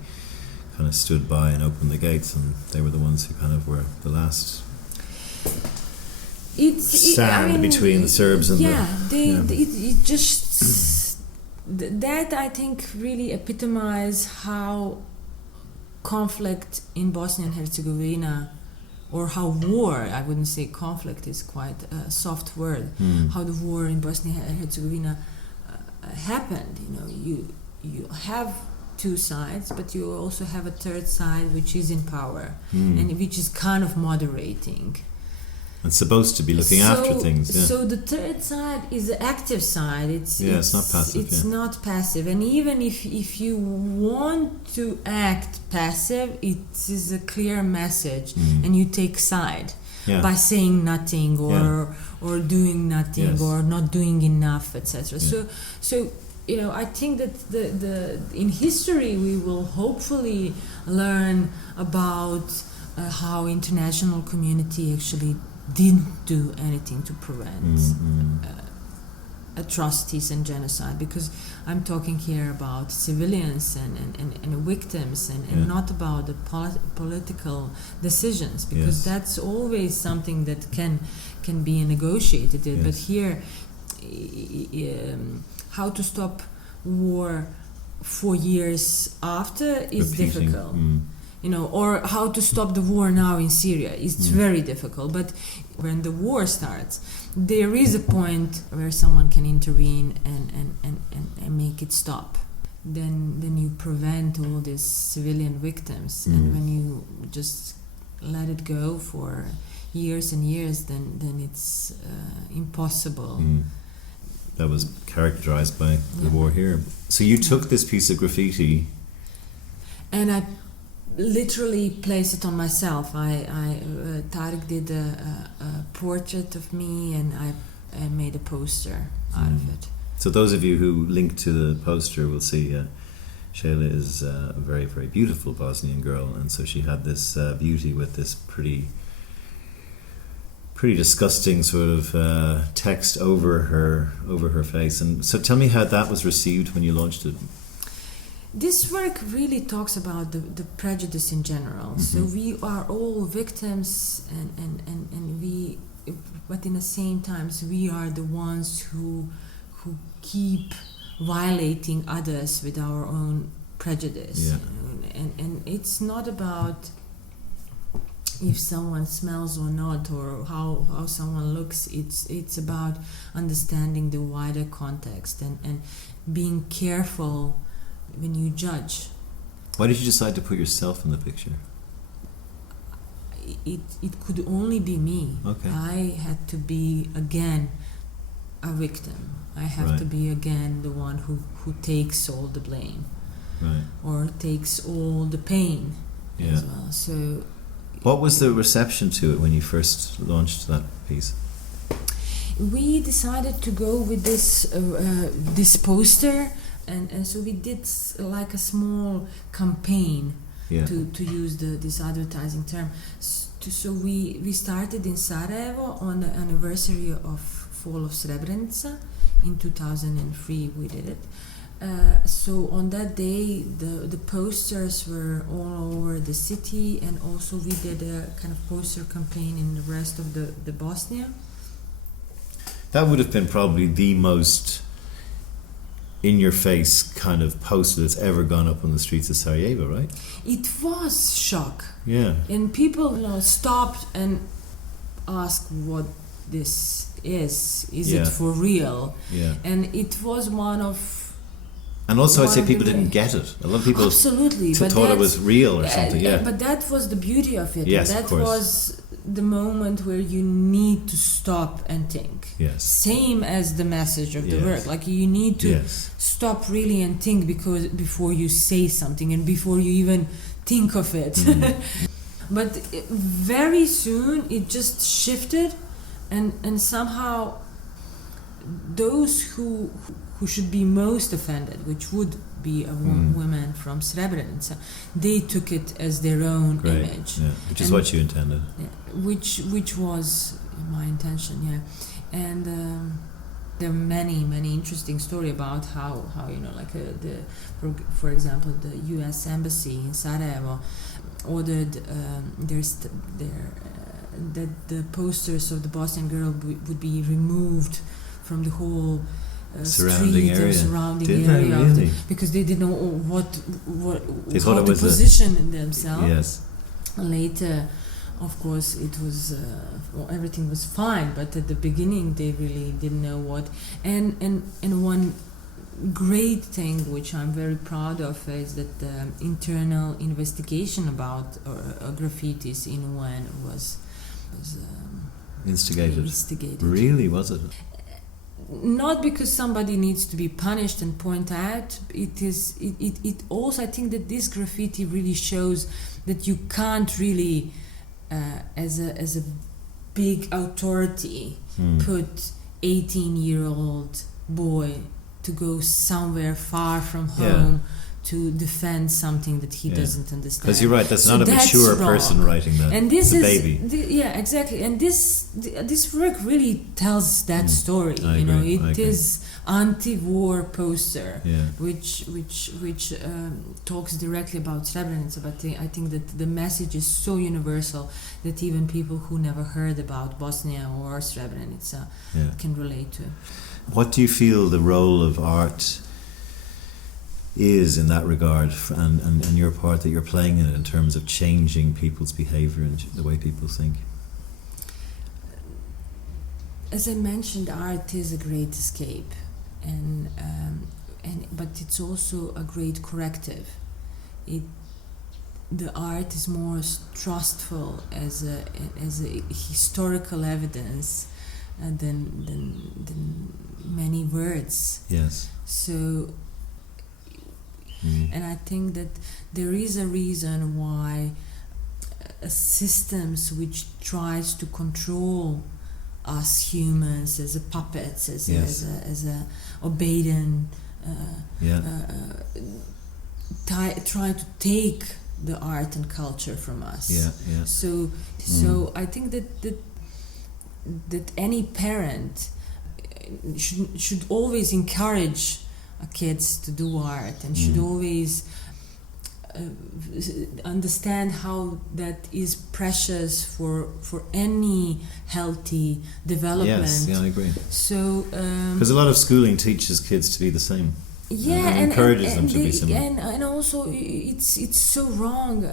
kind of stood by and opened the gates, and they were the ones who kind of were the last between the Serbs and it just that I think really epitomized how conflict in Bosnia and Herzegovina, or how war, I wouldn't say conflict is quite a soft word, how the war in Bosnia and Herzegovina happened. You have two sides, but you also have a third side which is in power and which is kind of moderating. And supposed to be looking after things. Yeah. So the third side is the active side. It's not passive. It's not passive. And even if you want to act passive, it is a clear message, and you take side by saying nothing or doing nothing or not doing enough, etc. So I think that the in history we will hopefully learn about how international community actually didn't do anything to prevent atrocities and genocide, because I'm talking here about civilians and victims and not about the political decisions, because that's always something that can be negotiated. But here, how to stop war 4 years after is difficult. Or how to stop the war now in Syria. It's very difficult. But when the war starts, there is a point where someone can intervene and make it stop. Then you prevent all these civilian victims. And when you just let it go for years and years, then it's impossible that was characterized by the war here. So you took this piece of graffiti, and I literally placed it on myself. Tarek did a portrait of me, and I made a poster out of it. So those of you who link to the poster will see Šejla is a very, very beautiful Bosnian girl, and so she had this beauty with this pretty disgusting sort of text over her face. And so tell me how that was received when you launched it. This work really talks about the prejudice in general. So we are all victims, and we, but in the same time, we are the ones who keep violating others with our own prejudice. And it's not about if someone smells or not, or how someone looks. It's about understanding the wider context and being careful when you judge. Why did you decide to put yourself in the picture? It could only be me. Okay. I had to be again a victim. I have to be again the one who takes all the blame, or takes all the pain as well. So, what was the reception to it when you first launched that piece? We decided to go with this poster, and so we did like a small campaign to use this advertising term. So we started in Sarajevo on the anniversary of fall of Srebrenica. In 2003 we did it. So on that day the posters were all over the city, and also we did a kind of poster campaign in the rest of the Bosnia. That would have been probably the most in-your-face kind of poster that's ever gone up on the streets of Sarajevo, right? It was shock. Yeah. And people stopped and asked what this is it for real? Yeah. And it was one of... And also I'd say people didn't get it. A lot of people thought it was real or something, But that was the beauty of it. Yes, that of course. was the moment where you need to stop and think. Yes. Same as the message of the work. Like you need to stop really and think before you say something and before you even think of it. But very soon it just shifted, and somehow those who should be most offended, which would be a woman from Srebrenica, they took it as their own image. Yeah. Which is what you intended. Yeah, which was my intention, And there are many interesting stories about how like for example the U.S. Embassy in Sarajevo ordered that the posters of the Bosnian Girl would be removed from the whole surrounding area. Because they didn't know what they how thought it to was position themselves. Yes. Later, of course, it was everything was fine, but at the beginning they really didn't know what. And one great thing which I'm very proud of is that the internal investigation about graffitis in UN was instigated. Really, was it? Not because somebody needs to be punished and point out. It also, I think that this graffiti really shows that you can't really, as a big authority, put 18-year-old boy to go somewhere far from home to defend something that he doesn't understand. Because you're right, that's not a mature person writing that. And this it's a is baby. Exactly. And this work really tells that story. I agree. It is anti-war poster, which talks directly about Srebrenica. But I think that the message is so universal that even people who never heard about Bosnia or Srebrenica can relate to it. What do you feel the role of art is in that regard, and your part that you're playing in it in terms of changing people's behaviour and the way people think? As I mentioned, art is a great escape, but it's also a great corrective. The art is more trustful as a historical evidence than many words. Yes. So, and I think that there is a reason why systems which tries to control us humans as a puppets, as a obedient, try to take the art and culture from us. So I think that any parent should always encourage kids to do art, and should always understand how that is precious for any healthy development. Yes, I agree. So because a lot of schooling teaches kids to be the same. And encourages them to be similar. And also it's so wrong.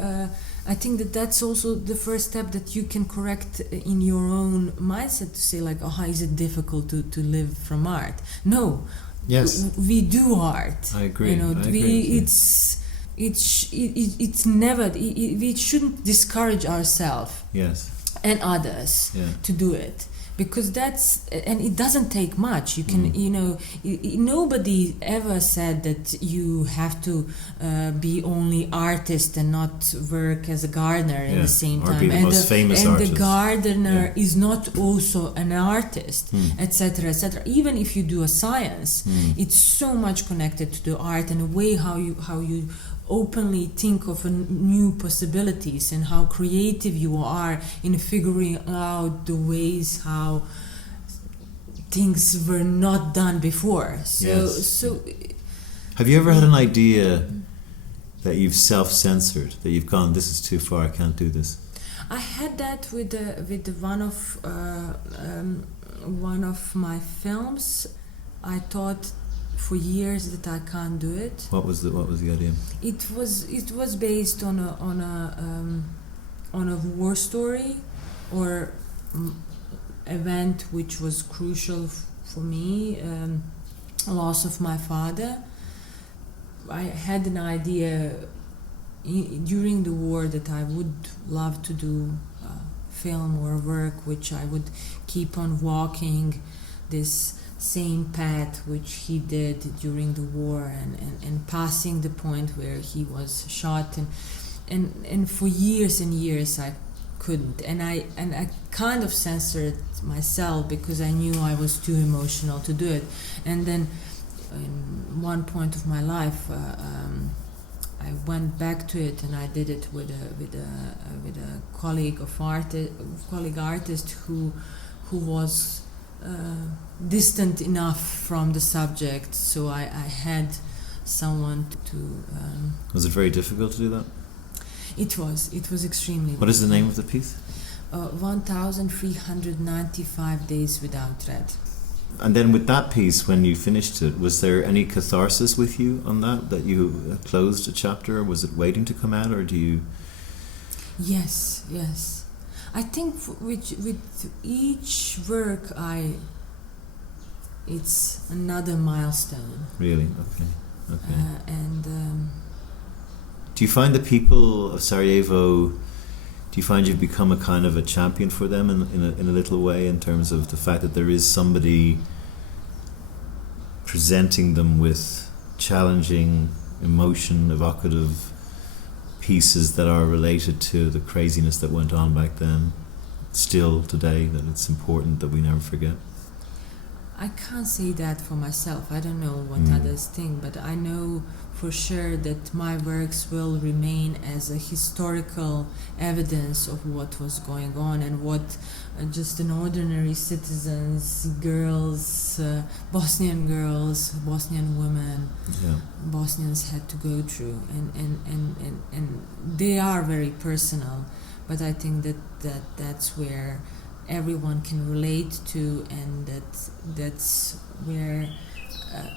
I think that's also the first step that you can correct in your own mindset, to say like, is it difficult to live from art? No. Yes. We do art. I agree. It's never. We shouldn't discourage ourselves. Yes. And others to do it, because and it doesn't take much. You can, nobody ever said that you have to be only artist and not work as a gardener in the same time. Or be the most famous artist. And the gardener is not also an artist, etc., etc. Even if you do a science, it's so much connected to the art and the way how you openly think of new possibilities, and how creative you are in figuring out the ways how things were not done before. So have you ever had an idea that you've self-censored, that you've gone, this is too far, I can't do this? I had that with one of my films. I thought for years that I can't do it. What was the idea? It was based on a war story, or event which was crucial for me, loss of my father. I had an idea during the war that I would love to do film or work which I would keep on walking this same path which he did during the war, and passing the point where he was shot, and for years and years I couldn't, and I kind of censored myself because I knew I was too emotional to do it. And then in one point of my life I went back to it, and I did it with a colleague artist who was distant enough from the subject, so I had someone to Was it very difficult to do that? It was extremely. What is the name of the piece? 1395 Days Without Dread. And then with that piece, when you finished it, was there any catharsis with you on that you closed a chapter, or was it waiting to come out, or do you? Yes. I think with each work, it's another milestone. Really? Okay. And do you find the people of Sarajevo? Do you find you've become a kind of a champion for them in a little way, in terms of the fact that there is somebody presenting them with challenging, emotion, evocative pieces that are related to the craziness that went on back then, still today, that it's important that we never forget? I can't say that for myself. I don't know what others think, but I know for sure that my works will remain as a historical evidence of what was going on, and what just an ordinary citizens, girls, Bosnian girls, Bosnian women, Bosnians had to go through, and they are very personal, but I think that's where everyone can relate to, and that's where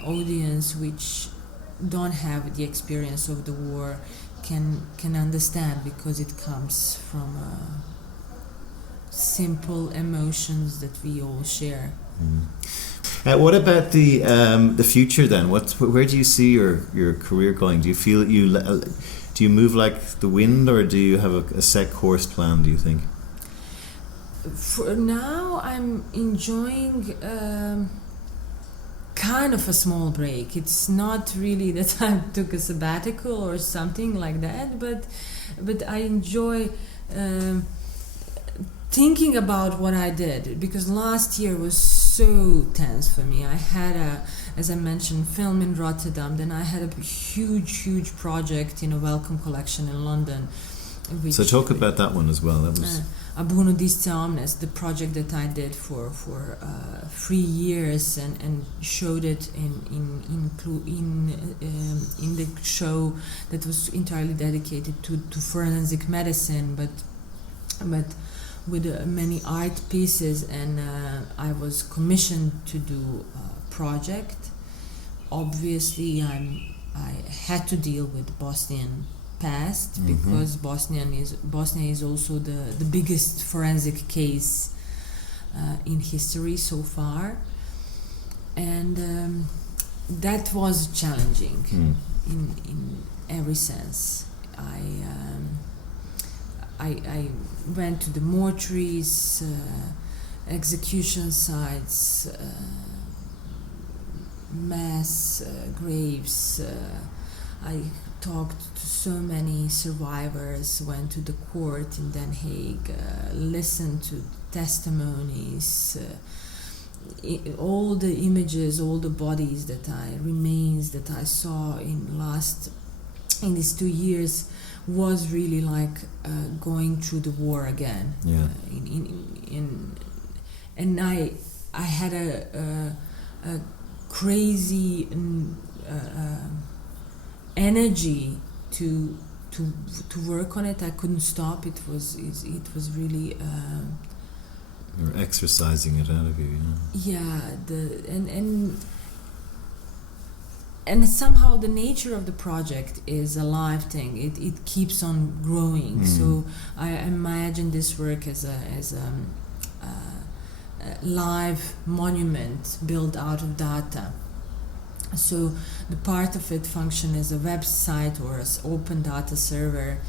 audience which don't have the experience of the war can understand, because it comes from simple emotions that we all share. What about the future then? Where do you see your career going? Do you feel that do you move like the wind, or do you have a set course plan, do you think? for now, I'm enjoying kind of a small break. It's not really that I took a sabbatical or something like that, but I enjoy thinking about what I did, because last year was so tense for me. I had as I mentioned, film in Rotterdam. Then I had a huge project in a Welcome collection in London. So talk about that one as well. That was Atrocities, the project that I did for 3 years and showed it in the show that was entirely dedicated to forensic medicine, but with many art pieces, and I was commissioned to do a project. Obviously, I had to deal with Bosnian past, because Bosnia is also the biggest forensic case in history so far, and that was challenging in every sense. I went to the mortuaries, execution sites, mass graves. I talked to so many survivors, went to the court in Den Haag, listened to testimonies, all the images, all the bodies remains that I saw in these 2 years was really like going through the war again. Yeah. And I had a crazy energy to work on it. I couldn't stop. It was really. You're exercising it out of you. Yeah. And somehow the nature of the project is a live thing. It keeps on growing. So I imagine this work as a live monument built out of data. So the part of it function as a website or as open data server,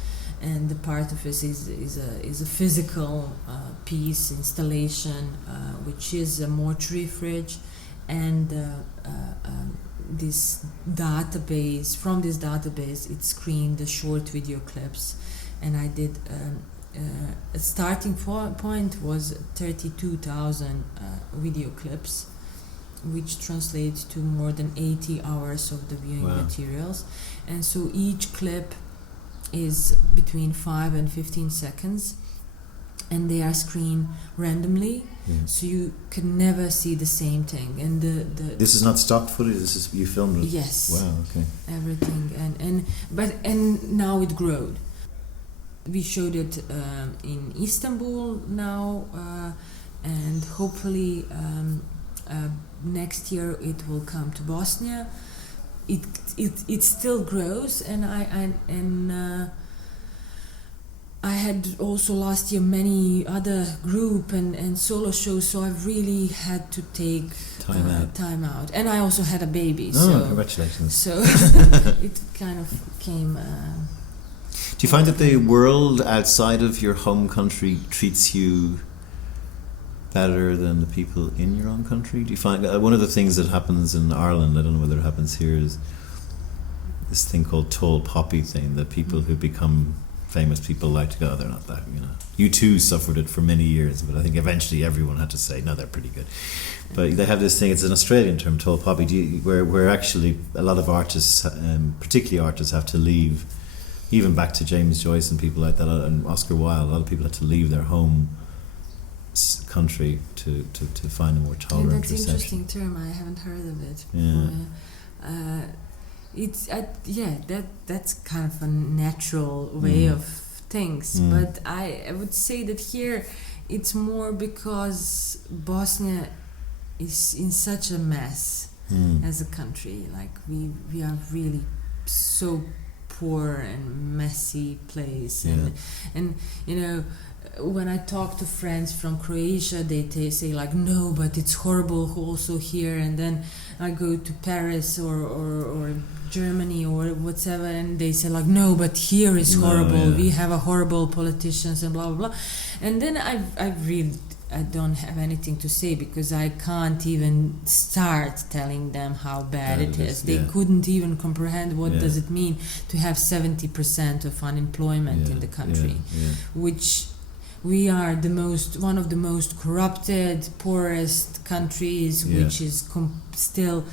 and the part of it is a physical piece installation, which is a mortuary fridge, and this database. From this database, it screened the short video clips, and I did. A starting point was 32,000 video clips, which translates to more than 80 hours of the viewing materials. And so each clip is between 5 and 15 seconds, and they are screened randomly, so you can never see the same thing. And this is not stock footage. This is you filmed it. Yes. Wow. Okay. Everything, and now it growed. We showed it in Istanbul now, and hopefully next year it will come to Bosnia. It still grows, and I had also last year many other group and solo shows, so I really had to take time out. And I also had a baby. Oh, congratulations! So it kind of came. Do you find that the world outside of your home country treats you better than the people in your own country? Do you find one of the things that happens in Ireland, I don't know whether it happens here, is this thing called tall poppy thing, that people who become famous people like to go, they're not that, You too suffered it for many years, but I think eventually everyone had to say, no, they're pretty good. But they have this thing, it's an Australian term, tall poppy, where actually a lot of artists, particularly artists, have to leave. Even back to James Joyce and people like that, and Oscar Wilde, a lot of people had to leave their home country to find a more tolerant that's reception. Interesting term. I haven't heard of it. Yeah. That's kind of a natural way of things. But I would say that here it's more because Bosnia is in such a mess as a country. Like we are really so poor and messy place, and when I talk to friends from Croatia, they say like, no, but it's horrible also here. And then I go to Paris or Germany or whatever, and they say like, no, but here is horrible. We have a horrible politicians and blah blah blah. And then I don't have anything to say, because I can't even start telling them how bad it is. They couldn't even comprehend what does it mean to have 70% of unemployment in the country, which we are one of the most corrupted, poorest countries, which is still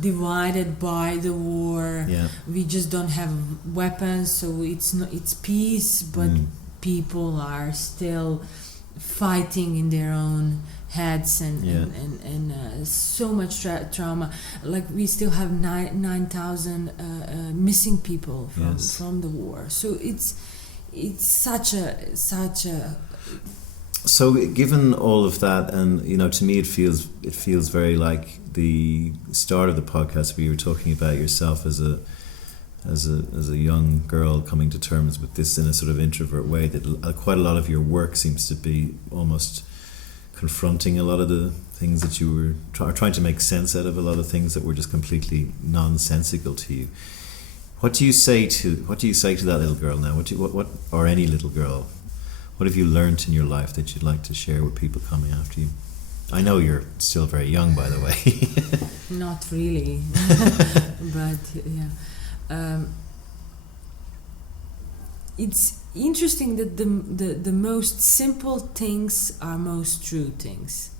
divided by the war. We just don't have weapons, so it's peace, but people are still fighting in their own heads and so much trauma. Like we still have 9,000 missing people from the war. So it's such a. So given all of that, and to me it feels very like the start of the podcast where you were talking about yourself as a young girl coming to terms with this in a sort of introvert way, that quite a lot of your work seems to be almost confronting a lot of the things that you were trying to make sense out of, a lot of things that were just completely nonsensical to you. What do you say to that little girl now? What or any little girl? What have you learned in your life that you'd like to share with people coming after you? I know you're still very young, by the way. Not really, but yeah. It's interesting that the most simple things are most true things.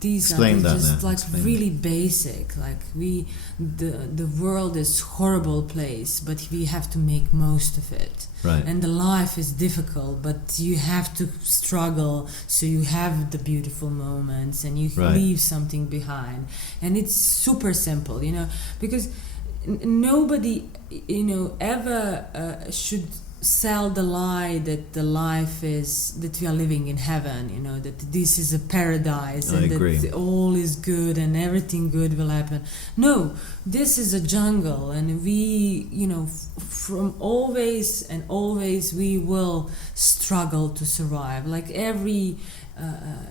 These Explain are that just now. like Explain really basic. Like the world is horrible place, but we have to make most of it. Right. And the life is difficult, but you have to struggle, so you have the beautiful moments and you leave something behind. And it's super simple, because nobody, ever should sell the lie that the life is, that we are living in heaven, that this is a paradise and that all is good and everything good will happen. No, this is a jungle, and we, from always and always we will struggle to survive. Like every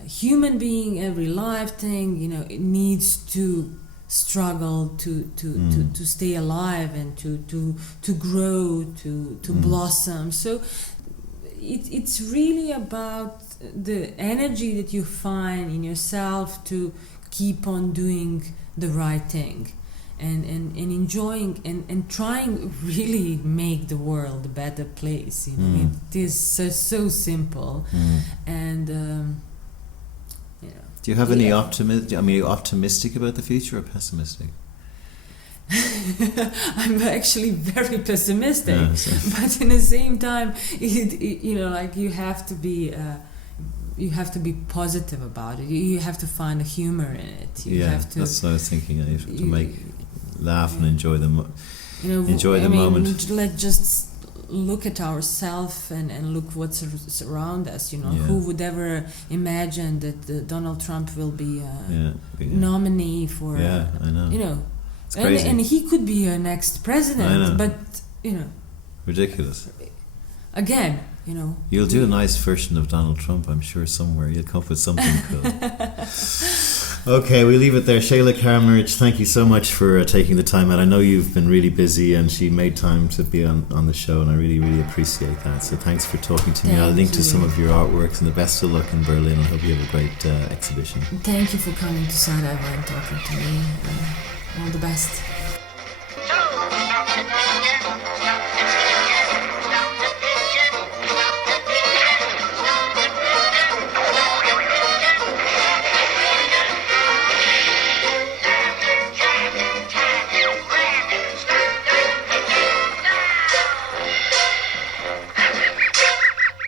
human being, every life thing, it needs to struggle to stay alive and to grow, to blossom. So it's really about the energy that you find in yourself to keep on doing the right thing and enjoying and trying really make the world a better place. It is so simple. And do you have any optimism? I mean, are you optimistic about the future or pessimistic? I'm actually very pessimistic, but in the same time, like you have to be positive about it. You have to find a humor in it. You have to, that's what I was thinking. You have to laugh and enjoy the moment. Let's just look at ourselves and look what's around us. Who would ever imagine that Donald Trump will be a nominee for I know. It's crazy. And he could be a next president, but ridiculous. Again, you'll do a nice version of Donald Trump, I'm sure, somewhere. You'll come up with something cool. Okay, we leave it there. Šejla Kamerić, thank you so much for taking the time out. I know you've been really busy, and she made time to be on the show, and I really, really appreciate that. So thanks for talking to me. I'll link to some of your artworks, and the best of luck in Berlin. I hope you have a great exhibition. Thank you for coming to Sarajevo and talking to me. All the best.